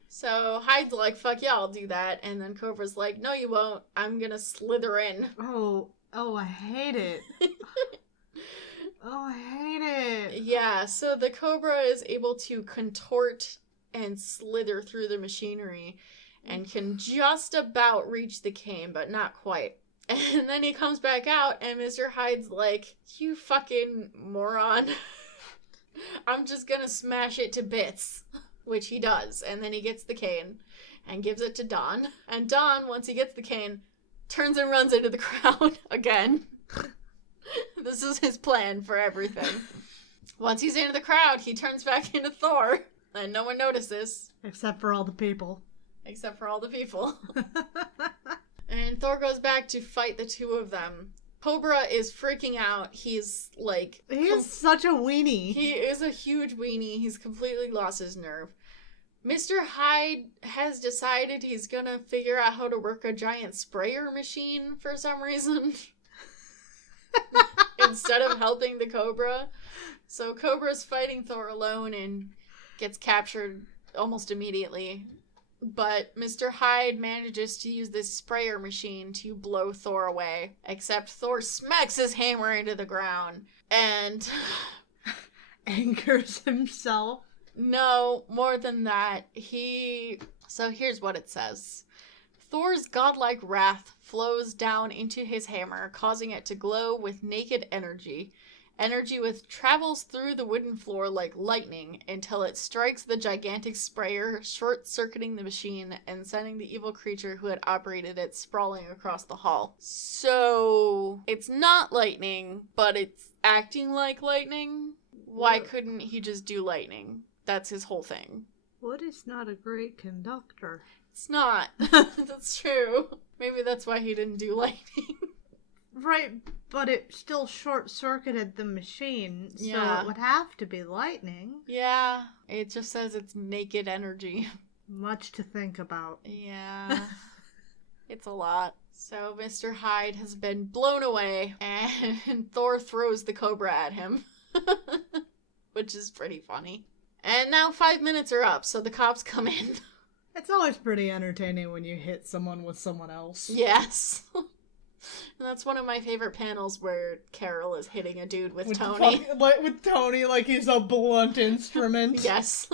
So Hyde's like, fuck yeah, I'll do that. And then Cobra's like, no, you won't. I'm gonna slither in. Oh, I hate it. Oh, I hate it. Yeah, so the Cobra is able to contort and slither through the machinery and can just about reach the cane, but not quite. And then he comes back out, and Mr. Hyde's like, you fucking moron. I'm just gonna smash it to bits. Which he does. And then he gets the cane and gives it to Don. And Don, once he gets the cane, turns and runs into the crowd again. This is his plan for everything. Once he's into the crowd, he turns back into Thor. And no one notices. Except for all the people. Except for all the people. And Thor goes back to fight the two of them. Cobra is freaking out. He's like... He is such a weenie. He is a huge weenie. He's completely lost his nerve. Mr. Hyde has decided he's gonna figure out how to work a giant sprayer machine for some reason. Instead of helping the Cobra. So Cobra's fighting Thor alone and gets captured almost immediately. But Mr. Hyde manages to use this sprayer machine to blow Thor away. Except Thor smacks his hammer into the ground and... Anchors himself. No, more than that. So here's what it says. Thor's godlike wrath flows down into his hammer, causing it to glow with naked energy. Energy which travels through the wooden floor like lightning until it strikes the gigantic sprayer, short-circuiting the machine and sending the evil creature who had operated it sprawling across the hall. So, it's not lightning, but it's acting like lightning. Why couldn't he just do lightning? That's his whole thing. Wood is not a great conductor. It's not. That's true. Maybe that's why he didn't do lightning. Right, but it still short-circuited the machine, so Yeah. it would have to be lightning. Yeah, it just says it's naked energy. Much to think about. Yeah. It's a lot. So Mr. Hyde has been blown away, and Thor throws the Cobra at him. Which is pretty funny. And now 5 minutes are up, so the cops come in. It's always pretty entertaining when you hit someone with someone else. Yes. And that's one of my favorite panels where Carol is hitting a dude with Tony. With Tony, like he's a blunt instrument. Yes.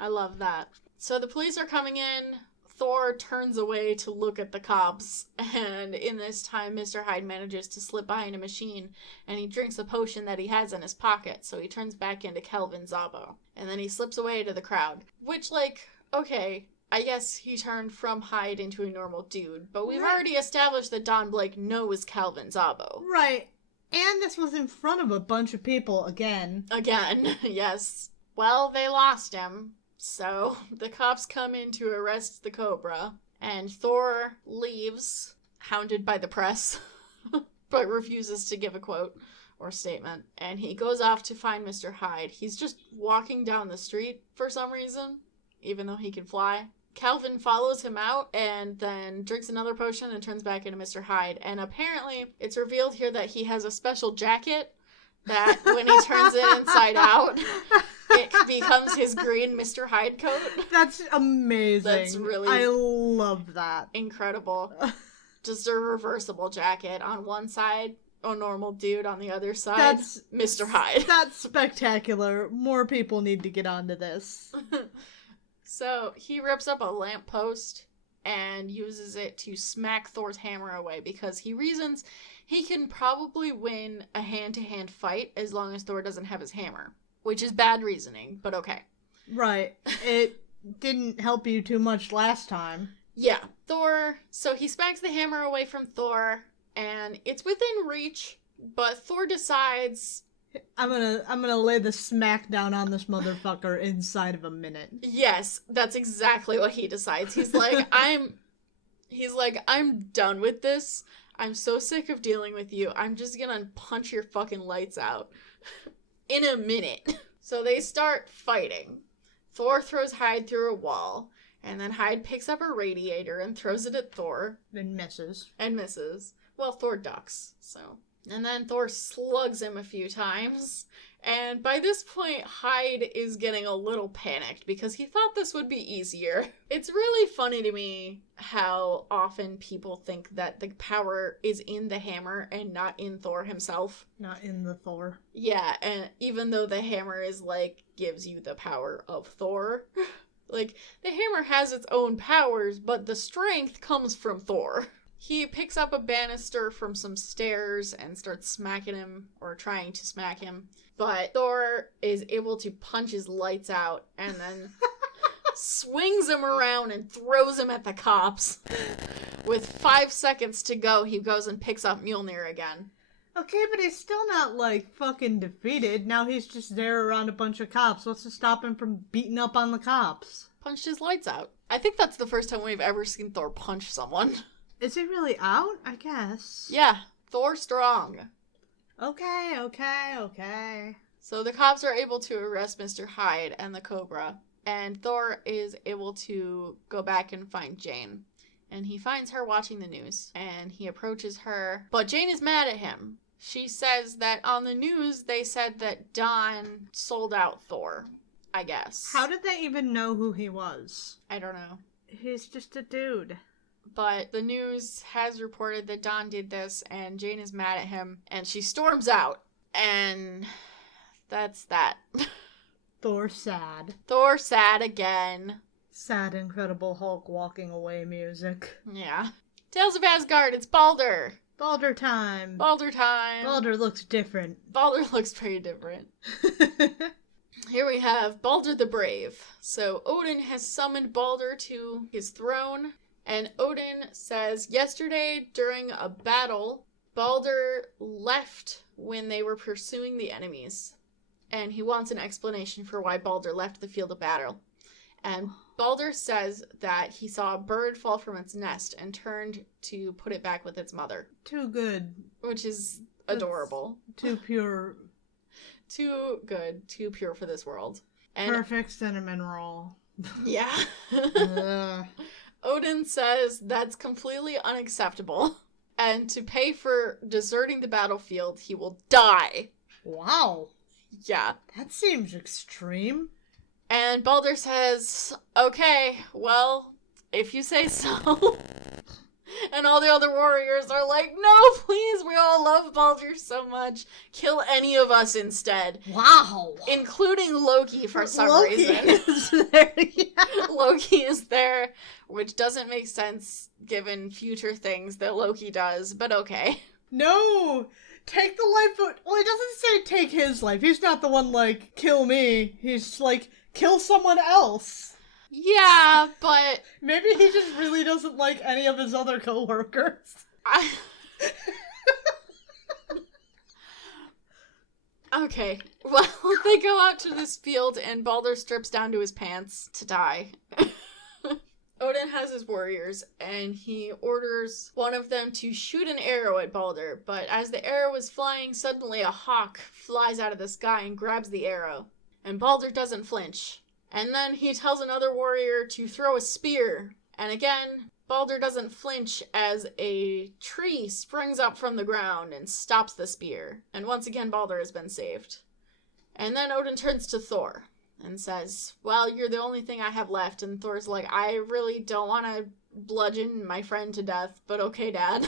I love that. So the police are coming in. Thor turns away to look at the cops. And in this time, Mr. Hyde manages to slip behind a machine. And he drinks a potion that he has in his pocket. So he turns back into Kelvin Zabo. And then he slips away to the crowd. Which, like, okay, I guess he turned from Hyde into a normal dude, but we've Right. already established that Don Blake knows Calvin Zabo. Right. And this was in front of a bunch of people again. Again, yes. Well, they lost him, so the cops come in to arrest the Cobra, and Thor leaves, hounded by the press, but refuses to give a quote or statement, and he goes off to find Mr. Hyde. He's just walking down the street for some reason, even though he can fly. Calvin follows him out and then drinks another potion and turns back into Mr. Hyde. And apparently, it's revealed here that he has a special jacket that when he turns it inside out, it becomes his green Mr. Hyde coat. That's amazing. That's really I love that. incredible. Just a reversible jacket on one side, a normal dude on the other side. That's Mr. Hyde. That's spectacular. More people need to get onto this. So he rips up a lamppost and uses it to smack Thor's hammer away because he reasons he can probably win a hand-to-hand fight as long as Thor doesn't have his hammer. Which is bad reasoning, but okay. Right. It didn't help you too much last time. Yeah. So he smacks the hammer away from Thor, and it's within reach, but Thor decides, I'm gonna lay the smack down on this motherfucker inside of a minute. yes, that's exactly what he decides. He's like, I'm done with this. I'm so sick of dealing with you. I'm just gonna punch your fucking lights out. In a minute. So they start fighting. Thor throws Hyde through a wall, and then Hyde picks up a radiator and throws it at Thor. And misses. And misses. Well, Thor ducks, so. And then Thor slugs him a few times. And by this point, Hyde is getting a little panicked because he thought this would be easier. It's really funny to me how often people think that the power is in the hammer and not in Thor himself. Not in the Thor. Yeah, and even though the hammer is, like, gives you the power of Thor, like, the hammer has its own powers, but the strength comes from Thor. He picks up a banister from some stairs and starts smacking him, or trying to smack him. But Thor is able to punch his lights out and then swings him around and throws him at the cops. With 5 seconds to go, he goes and picks up Mjolnir again. Okay, but he's still not, like, fucking defeated. Now he's just there around a bunch of cops. What's to stop him from beating up on the cops? Punched his lights out. I think that's the first time we've ever seen Thor punch someone. Is he really out? I guess. Yeah, Thor strong. Okay. So the cops are able to arrest Mr. Hyde and the Cobra, and Thor is able to go back and find Jane. And he finds her watching the news, and he approaches her, but Jane is mad at him. She says that on the news they said that Don sold out Thor, I guess. How did they even know who he was? I don't know. He's just a dude. But the news has reported that Don did this, and Jane is mad at him, and she storms out. And that's that. Thor sad. Thor sad again. Sad Incredible Hulk walking away music. Yeah. Tales of Asgard, it's Balder. Balder time. Balder time. Balder looks different. Balder looks very different. Here we have Balder the Brave. So Odin has summoned Balder to his throne. And Odin says, yesterday during a battle, Balder left when they were pursuing the enemies. And he wants an explanation for why Balder left the field of battle. And Balder says that he saw a bird fall from its nest and turned to put it back with its mother. Too good. Which is adorable. Too pure. Too good. Too pure for this world. And perfect cinnamon roll. Yeah. Odin says that's completely unacceptable, and to pay for deserting the battlefield, he will die. Wow. Yeah. That seems extreme. And Balder says, okay, well, if you say so. And all the other warriors are like, no, please, we all love Balder so much. Kill any of us instead. Wow. Including Loki for some reason. Is there, yeah. Loki is there, which doesn't make sense given future things that Loki does, but okay. No! Take the life of... Well, he doesn't say take his life. He's not the one, like, kill me. He's like, kill someone else. Yeah, but... Maybe he just really doesn't like any of his other coworkers. Okay, well, they go out to this field and Baldur strips down to his pants to die. Odin has his warriors, and he orders one of them to shoot an arrow at Baldur, but as the arrow is flying, suddenly a hawk flies out of the sky and grabs the arrow, and Baldur doesn't flinch. And then he tells another warrior to throw a spear, and again, Baldur doesn't flinch as a tree springs up from the ground and stops the spear, and once again Baldur has been saved. And then Odin turns to Thor and says, well, you're the only thing I have left. And Thor's like, I really don't want to bludgeon my friend to death, but okay, Dad.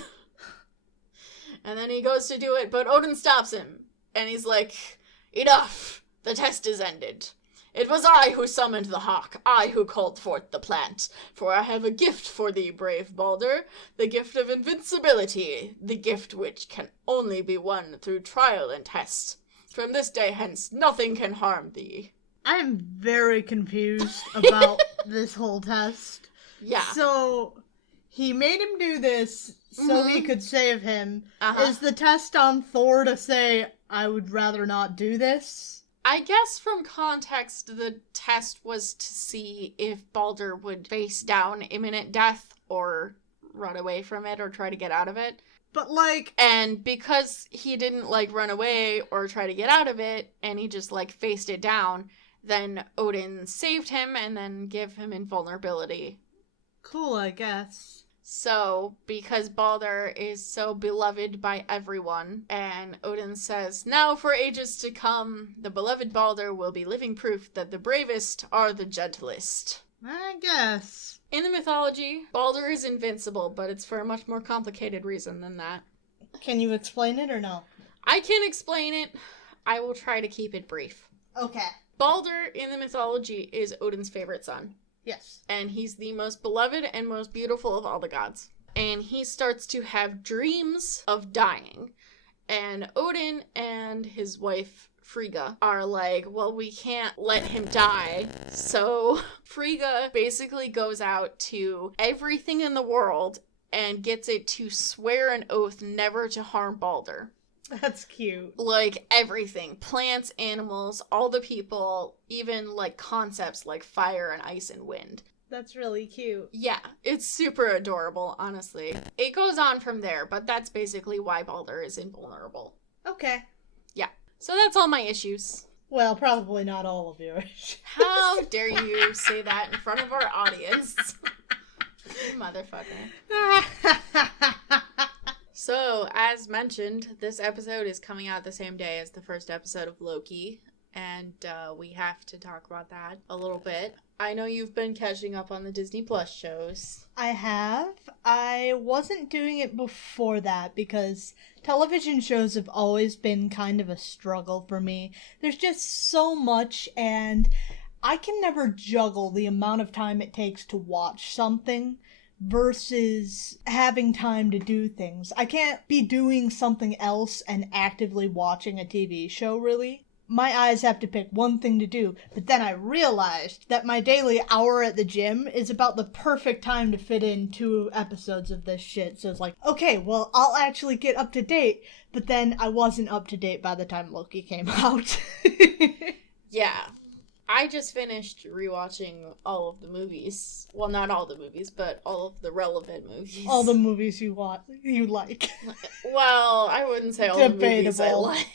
And then he goes to do it, but Odin stops him. And he's like, enough! The test is ended. It was I who summoned the hawk, I who called forth the plant. For I have a gift for thee, brave Baldur, the gift of invincibility, the gift which can only be won through trial and test. From this day hence, nothing can harm thee. I'm very confused about this whole test. Yeah. So, he made him do this so he could save him. Uh-huh. Is the test on Thor to say, I would rather not do this? I guess from context, the test was to see if Baldur would face down imminent death or run away from it or try to get out of it. But, like... And because he didn't, run away or try to get out of it, and he just, faced it down, then Odin saved him and then gave him invulnerability. Cool, I guess. So, because Baldur is so beloved by everyone, and Odin says, now for ages to come, the beloved Baldur will be living proof that the bravest are the gentlest. I guess. In the mythology, Baldur is invincible, but it's for a much more complicated reason than that. Can you explain it or no? I can explain it. I will try to keep it brief. Okay. Baldur in the mythology is Odin's favorite son. Yes. And he's the most beloved and most beautiful of all the gods. And he starts to have dreams of dying. And Odin and his wife Frigga are like, well, we can't let him die. So Frigga basically goes out to everything in the world and gets it to swear an oath never to harm Baldur. That's cute. Everything. Plants, animals, all the people, even, concepts like fire and ice and wind. That's really cute. Yeah, it's super adorable, honestly. It goes on from there, but that's basically why Baldur is invulnerable. Okay. Yeah. So that's all my issues. Well, probably not all of your issues. How dare you say that in front of our audience? You motherfucker. So, as mentioned, this episode is coming out the same day as the first episode of Loki, and we have to talk about that a little bit. I know you've been catching up on the Disney Plus shows. I have. I wasn't doing it before that because television shows have always been kind of a struggle for me. There's just so much, and I can never juggle the amount of time it takes to watch something versus having time to do things. I can't be doing something else and actively watching a TV show, really. My eyes have to pick one thing to do, but then I realized that my daily hour at the gym is about the perfect time to fit in 2 episodes of this shit. So it's like, okay, well, I'll actually get up to date, but then I wasn't up to date by the time Loki came out. Yeah. I just finished rewatching all of the movies. Well, not all the movies, but all of the relevant movies. All the movies you like. Well, I wouldn't say all the movies I like.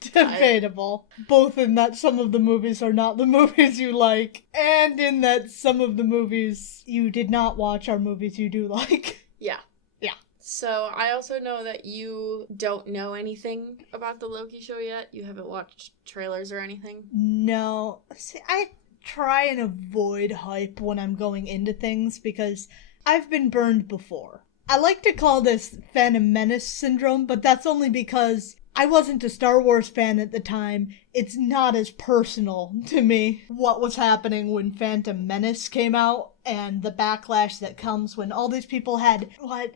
Debatable. Both in that some of the movies are not the movies you like, and in that some of the movies you did not watch are movies you do like. Yeah. Yeah. So, I also know that you don't know anything about the Loki show yet. You haven't watched trailers or anything. No. See, I try and avoid hype when I'm going into things because I've been burned before. I like to call this Phantom Menace syndrome, but that's only because I wasn't a Star Wars fan at the time. It's not as personal to me what was happening when Phantom Menace came out and the backlash that comes when all these people had,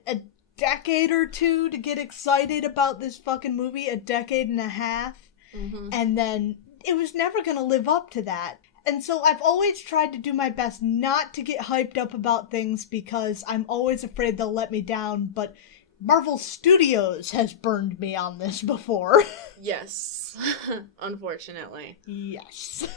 a decade or 2 to get excited about this fucking movie, a decade and a half, and then it was never gonna live up to that. And so I've always tried to do my best not to get hyped up about things because I'm always afraid they'll let me down, but Marvel Studios has burned me on this before. Yes. Unfortunately. Yes.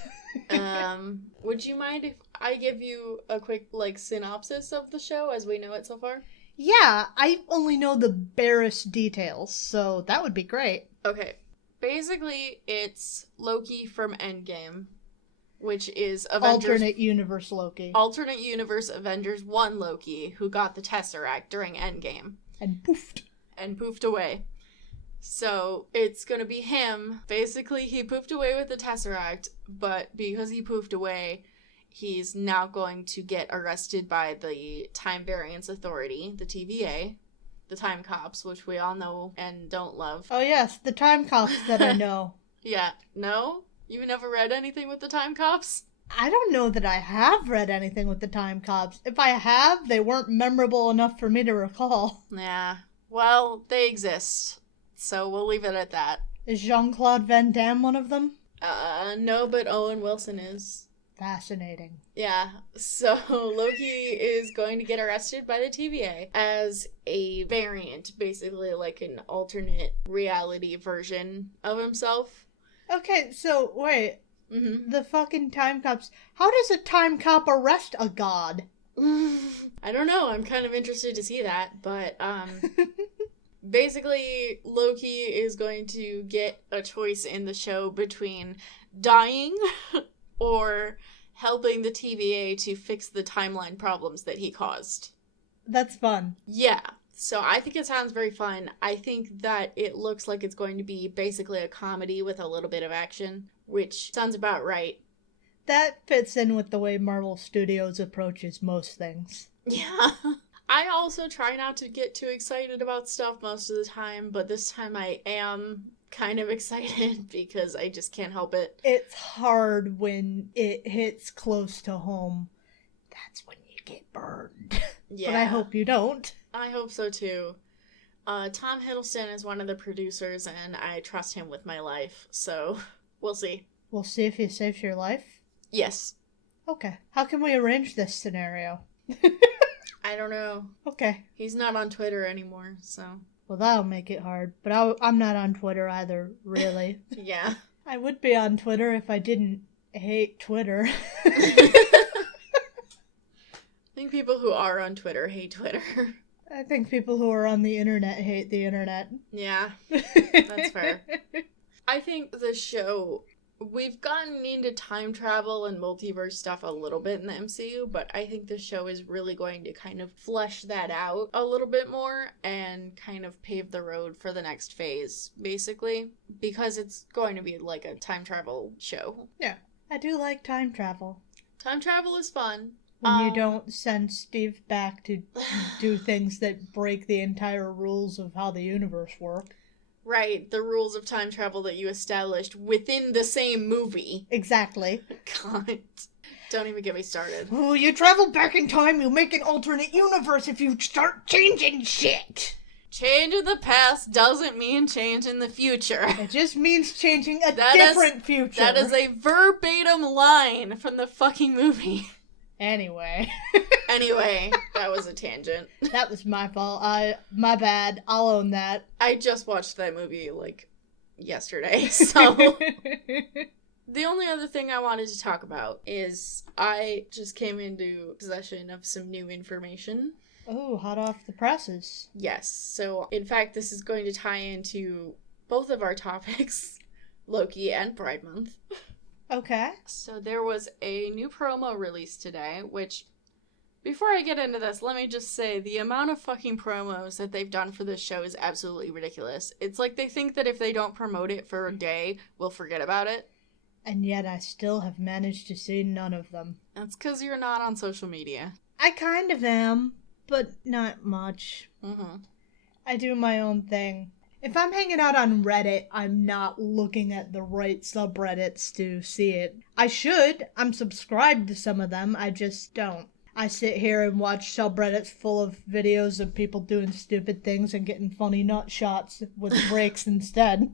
Would you mind if I give you a quick, synopsis of the show as we know it so far? Yeah, I only know the barest details, so that would be great. Okay. Basically, it's Loki from Endgame, which is Avengers... Alternate universe Loki. Alternate universe Avengers 1 Loki, who got the Tesseract during Endgame. And poofed. And poofed away. So, it's gonna be him. Basically, he poofed away with the Tesseract, but because he poofed away, he's now going to get arrested by the Time Variance Authority, the TVA, the Time Cops, which we all know and don't love. Oh yes, the Time Cops that I know. Yeah. No? You've never read anything with the Time Cops? I don't know that I have read anything with the Time Cops. If I have, they weren't memorable enough for me to recall. Yeah. Well, they exist. So we'll leave it at that. Is Jean-Claude Van Damme one of them? No, but Owen Wilson is. Fascinating. Yeah. So Loki is going to get arrested by the TVA as a variant, basically like an alternate reality version of himself. Okay, so wait. Mm-hmm. The fucking Time Cops. How does a Time Cop arrest a god? I don't know. I'm kind of interested to see that, but basically Loki is going to get a choice in the show between dying or helping the TVA to fix the timeline problems that he caused. That's fun. Yeah. So I think it sounds very fun. I think that it looks like it's going to be basically a comedy with a little bit of action, which sounds about right. That fits in with the way Marvel Studios approaches most things. Yeah. I also try not to get too excited about stuff most of the time, but this time I am kind of excited because I just can't help it. It's hard when it hits close to home. That's when you get burned. Yeah. But I hope you don't. I hope so too. Tom Hiddleston is one of the producers, and I trust him with my life, so we'll see. We'll see if he saves your life? Yes. Okay. How can we arrange this scenario? I don't know. Okay. He's not on Twitter anymore, so... Well, that'll make it hard. But I'm not on Twitter either, really. Yeah. I would be on Twitter if I didn't hate Twitter. I think people who are on Twitter hate Twitter. I think people who are on the internet hate the internet. Yeah, that's fair. I think the show... We've gotten into time travel and multiverse stuff a little bit in the MCU, but I think the show is really going to kind of flesh that out a little bit more and kind of pave the road for the next phase, basically, because it's going to be like a time travel show. Yeah, I do like time travel. Time travel is fun. When you don't send Steve back to do things that break the entire rules of how the universe works. Right, the rules of time travel that you established within the same movie. Exactly. God, don't even get me started. Oh, you travel back in time, you make an alternate universe if you start changing shit. Changing the past doesn't mean changing the future. It just means changing a different future. That is a verbatim line from the fucking movie. Anyway, that was a tangent. That was my fault. My bad. I'll own that. I just watched that movie, yesterday, so... The only other thing I wanted to talk about is I just came into possession of some new information. Oh, hot off the presses. Yes, so in fact, this is going to tie into both of our topics, Loki and Pride Month. Okay. So there was a new promo released today, which, before I get into this, let me just say the amount of fucking promos that they've done for this show is absolutely ridiculous. It's like they think that if they don't promote it for a day, we'll forget about it. And yet I still have managed to see none of them. That's because you're not on social media. I kind of am, but not much. Mm-hmm. I do my own thing. If I'm hanging out on Reddit, I'm not looking at the right subreddits to see it. I should. I'm subscribed to some of them. I just don't. I sit here and watch subreddits full of videos of people doing stupid things and getting funny nut shots with breaks instead.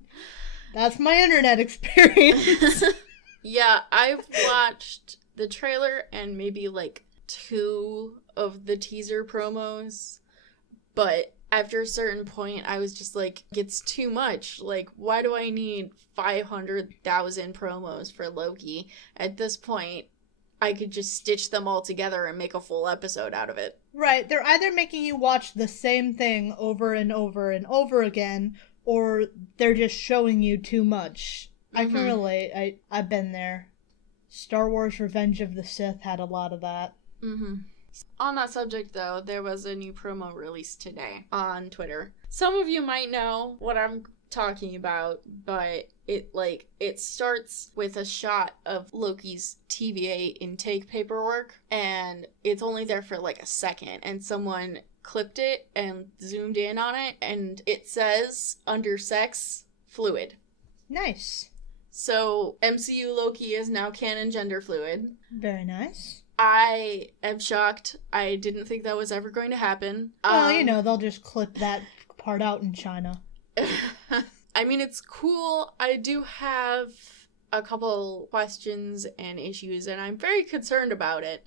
That's my internet experience. Yeah, I've watched the trailer and maybe like 2 of the teaser promos, but after a certain point, I was just like, it's too much. Like, why do I need 500,000 promos for Loki? At this point, I could just stitch them all together and make a full episode out of it. Right. They're either making you watch the same thing over and over and over again, or they're just showing you too much. I can relate. I've been there. Star Wars Revenge of the Sith had a lot of that. Mm-hmm. On that subject, though, there was a new promo released today on Twitter. Some of you might know what I'm talking about, but it starts with a shot of Loki's TVA intake paperwork, and it's only there for like a second, and someone clipped it and zoomed in on it, and it says, under sex, fluid. Nice. So, MCU Loki is now canon gender fluid. Very nice. I am shocked. I didn't think that was ever going to happen. Well, they'll just clip that part out in China. I mean, it's cool. I do have a couple questions and issues, and I'm very concerned about it,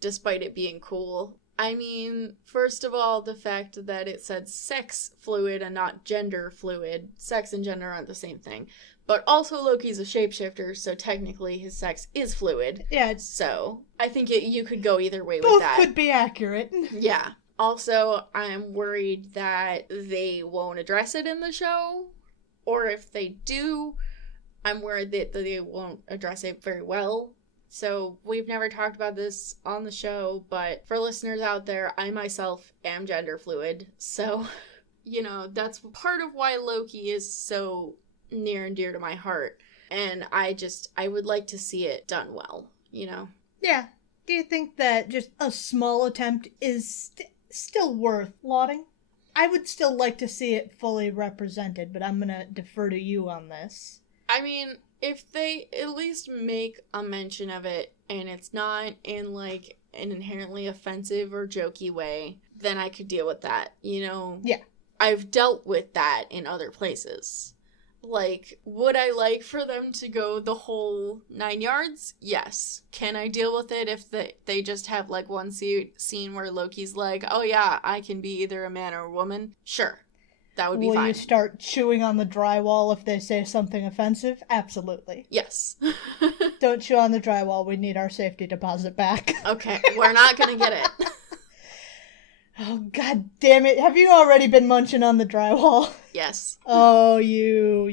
despite it being cool. I mean, first of all, the fact that it said sex fluid and not gender fluid. Sex and gender aren't the same thing. But also Loki's a shapeshifter, so technically his sex is fluid. Yeah. So I think you could go either way with Both that. could be accurate. Yeah. Also, I'm worried that they won't address it in the show. Or if they do, I'm worried that they won't address it very well. So we've never talked about this on the show, but for listeners out there, I myself am gender fluid. So, that's part of why Loki is so near and dear to my heart, and I would like to see it done well, Yeah. Do you think that just a small attempt is still worth lauding? I would still like to see it fully represented, but I'm gonna defer to you on this. I mean, if they at least make a mention of it, and it's not in like an inherently offensive or jokey way, then I could deal with that, Yeah. I've dealt with that in other places. Like, would I like for them to go the whole 9 yards? Yes. Can I deal with it if they just have, like, one scene where Loki's like, oh yeah, I can be either a man or a woman? Sure. That would be fine. Will you start chewing on the drywall if they say something offensive? Absolutely. Yes. Don't chew on the drywall. We need our safety deposit back. Okay, we're not gonna get it. Oh, god damn it. Have you already been munching on the drywall? Yes. Oh, you.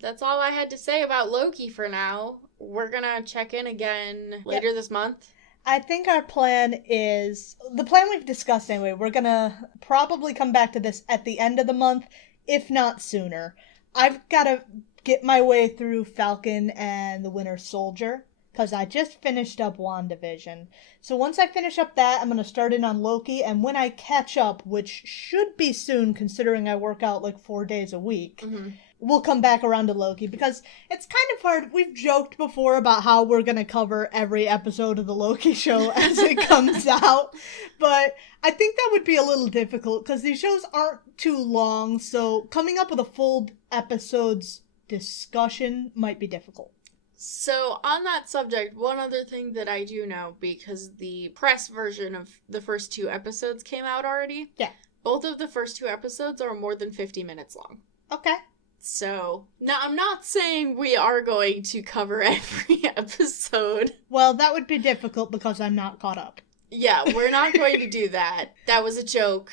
That's all I had to say about Loki for now. We're gonna check in again later this month. I think our plan is... the plan we've discussed anyway. We're gonna probably come back to this at the end of the month, if not sooner. I've gotta get my way through Falcon and the Winter Soldier, because I just finished up WandaVision. So once I finish up that, I'm going to start in on Loki, and when I catch up, which should be soon considering I work out like 4 days a week, we'll come back around to Loki, because it's kind of hard. We've joked before about how we're going to cover every episode of the Loki show as it comes out, but I think that would be a little difficult, because these shows aren't too long, so coming up with a full episode's discussion might be difficult. So, on that subject, one other thing that I do know, because the press version of the first 2 episodes came out already. Yeah. Both of the first 2 episodes are more than 50 minutes long. Okay. So, now I'm not saying we are going to cover every episode. Well, that would be difficult because I'm not caught up. Yeah, we're not going to do that. That was a joke.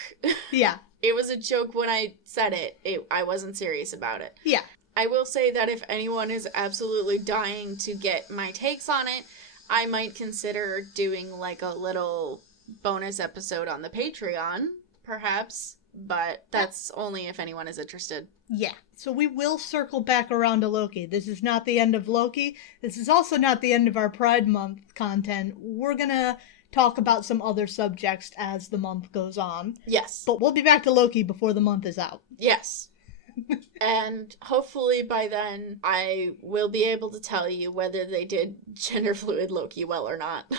Yeah. It was a joke when I said it. I wasn't serious about it. Yeah. I will say that if anyone is absolutely dying to get my takes on it, I might consider doing like a little bonus episode on the Patreon, perhaps, but that's only if anyone is interested. Yeah. So we will circle back around to Loki. This is not the end of Loki. This is also not the end of our Pride Month content. We're gonna talk about some other subjects as the month goes on. Yes. But we'll be back to Loki before the month is out. Yes. And hopefully by then I will be able to tell you whether they did gender fluid Loki well or not.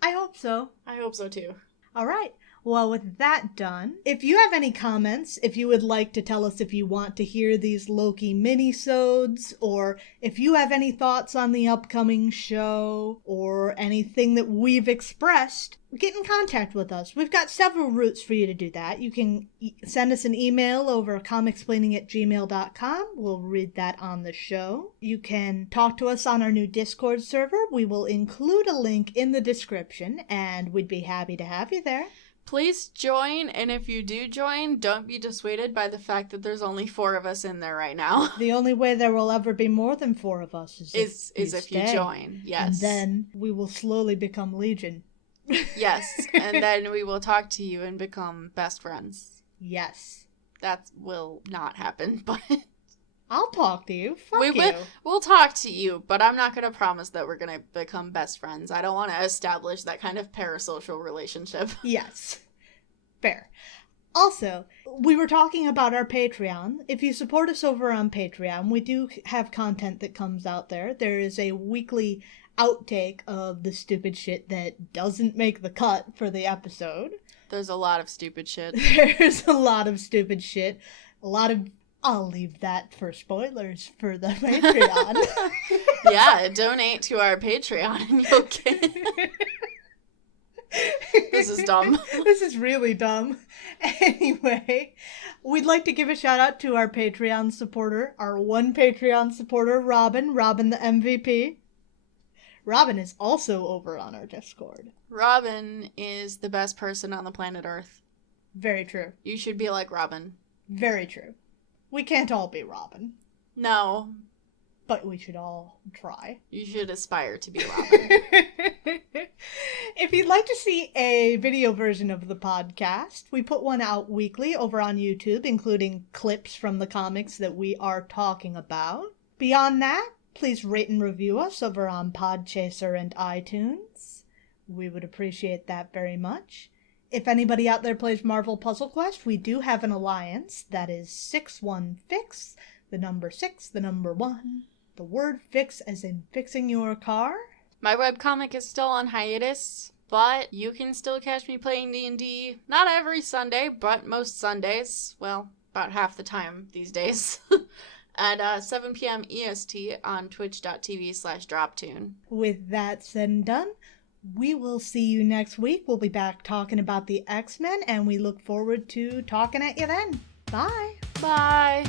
I hope so. I hope so too. All right. Well, with that done, if you have any comments, if you would like to tell us if you want to hear these Loki minisodes, or if you have any thoughts on the upcoming show, or anything that we've expressed, get in contact with us. We've got several routes for you to do that. You can send us an email over comicsplaining@gmail.com. We'll read that on the show. You can talk to us on our new Discord server. We will include a link in the description, and we'd be happy to have you there. Please join, and if you do join, don't be dissuaded by the fact that there's only 4 of us in there right now. The only way there will ever be more than 4 of us is if you join, yes. And then we will slowly become Legion. Yes, and then we will talk to you and become best friends. Yes. That will not happen, but... I'll talk to you. Fuck you. We'll talk to you, but I'm not going to promise that we're going to become best friends. I don't want to establish that kind of parasocial relationship. Yes. Fair. Also, we were talking about our Patreon. If you support us over on Patreon, we do have content that comes out there. There is a weekly outtake of the stupid shit that doesn't make the cut for the episode. There's a lot of stupid shit. There's a lot of stupid shit. A lot of... I'll leave that for spoilers for the Patreon. Yeah, donate to our Patreon and you'll get... This is dumb. This is really dumb. Anyway, we'd like to give a shout out to our Patreon supporter, our one Patreon supporter, Robin the MVP. Robin is also over on our Discord. Robin is the best person on the planet Earth. Very true. You should be like Robin. Very true. We can't all be Robin. No. But we should all try. You should aspire to be Robin. If you'd like to see a video version of the podcast, we put one out weekly over on YouTube, including clips from the comics that we are talking about. Beyond that, please rate and review us over on Podchaser and iTunes. We would appreciate that very much. If anybody out there plays Marvel Puzzle Quest, we do have an alliance. That is 61fix, the number 6, the number 1, the word fix as in fixing your car. My webcomic is still on hiatus, but you can still catch me playing D&D. Not every Sunday, but most Sundays. Well, about half the time these days. At 7 p.m. EST on twitch.tv/droptune. With that said and done, we will see you next week. We'll be back talking about the X-Men, and we look forward to talking at you then. Bye. Bye.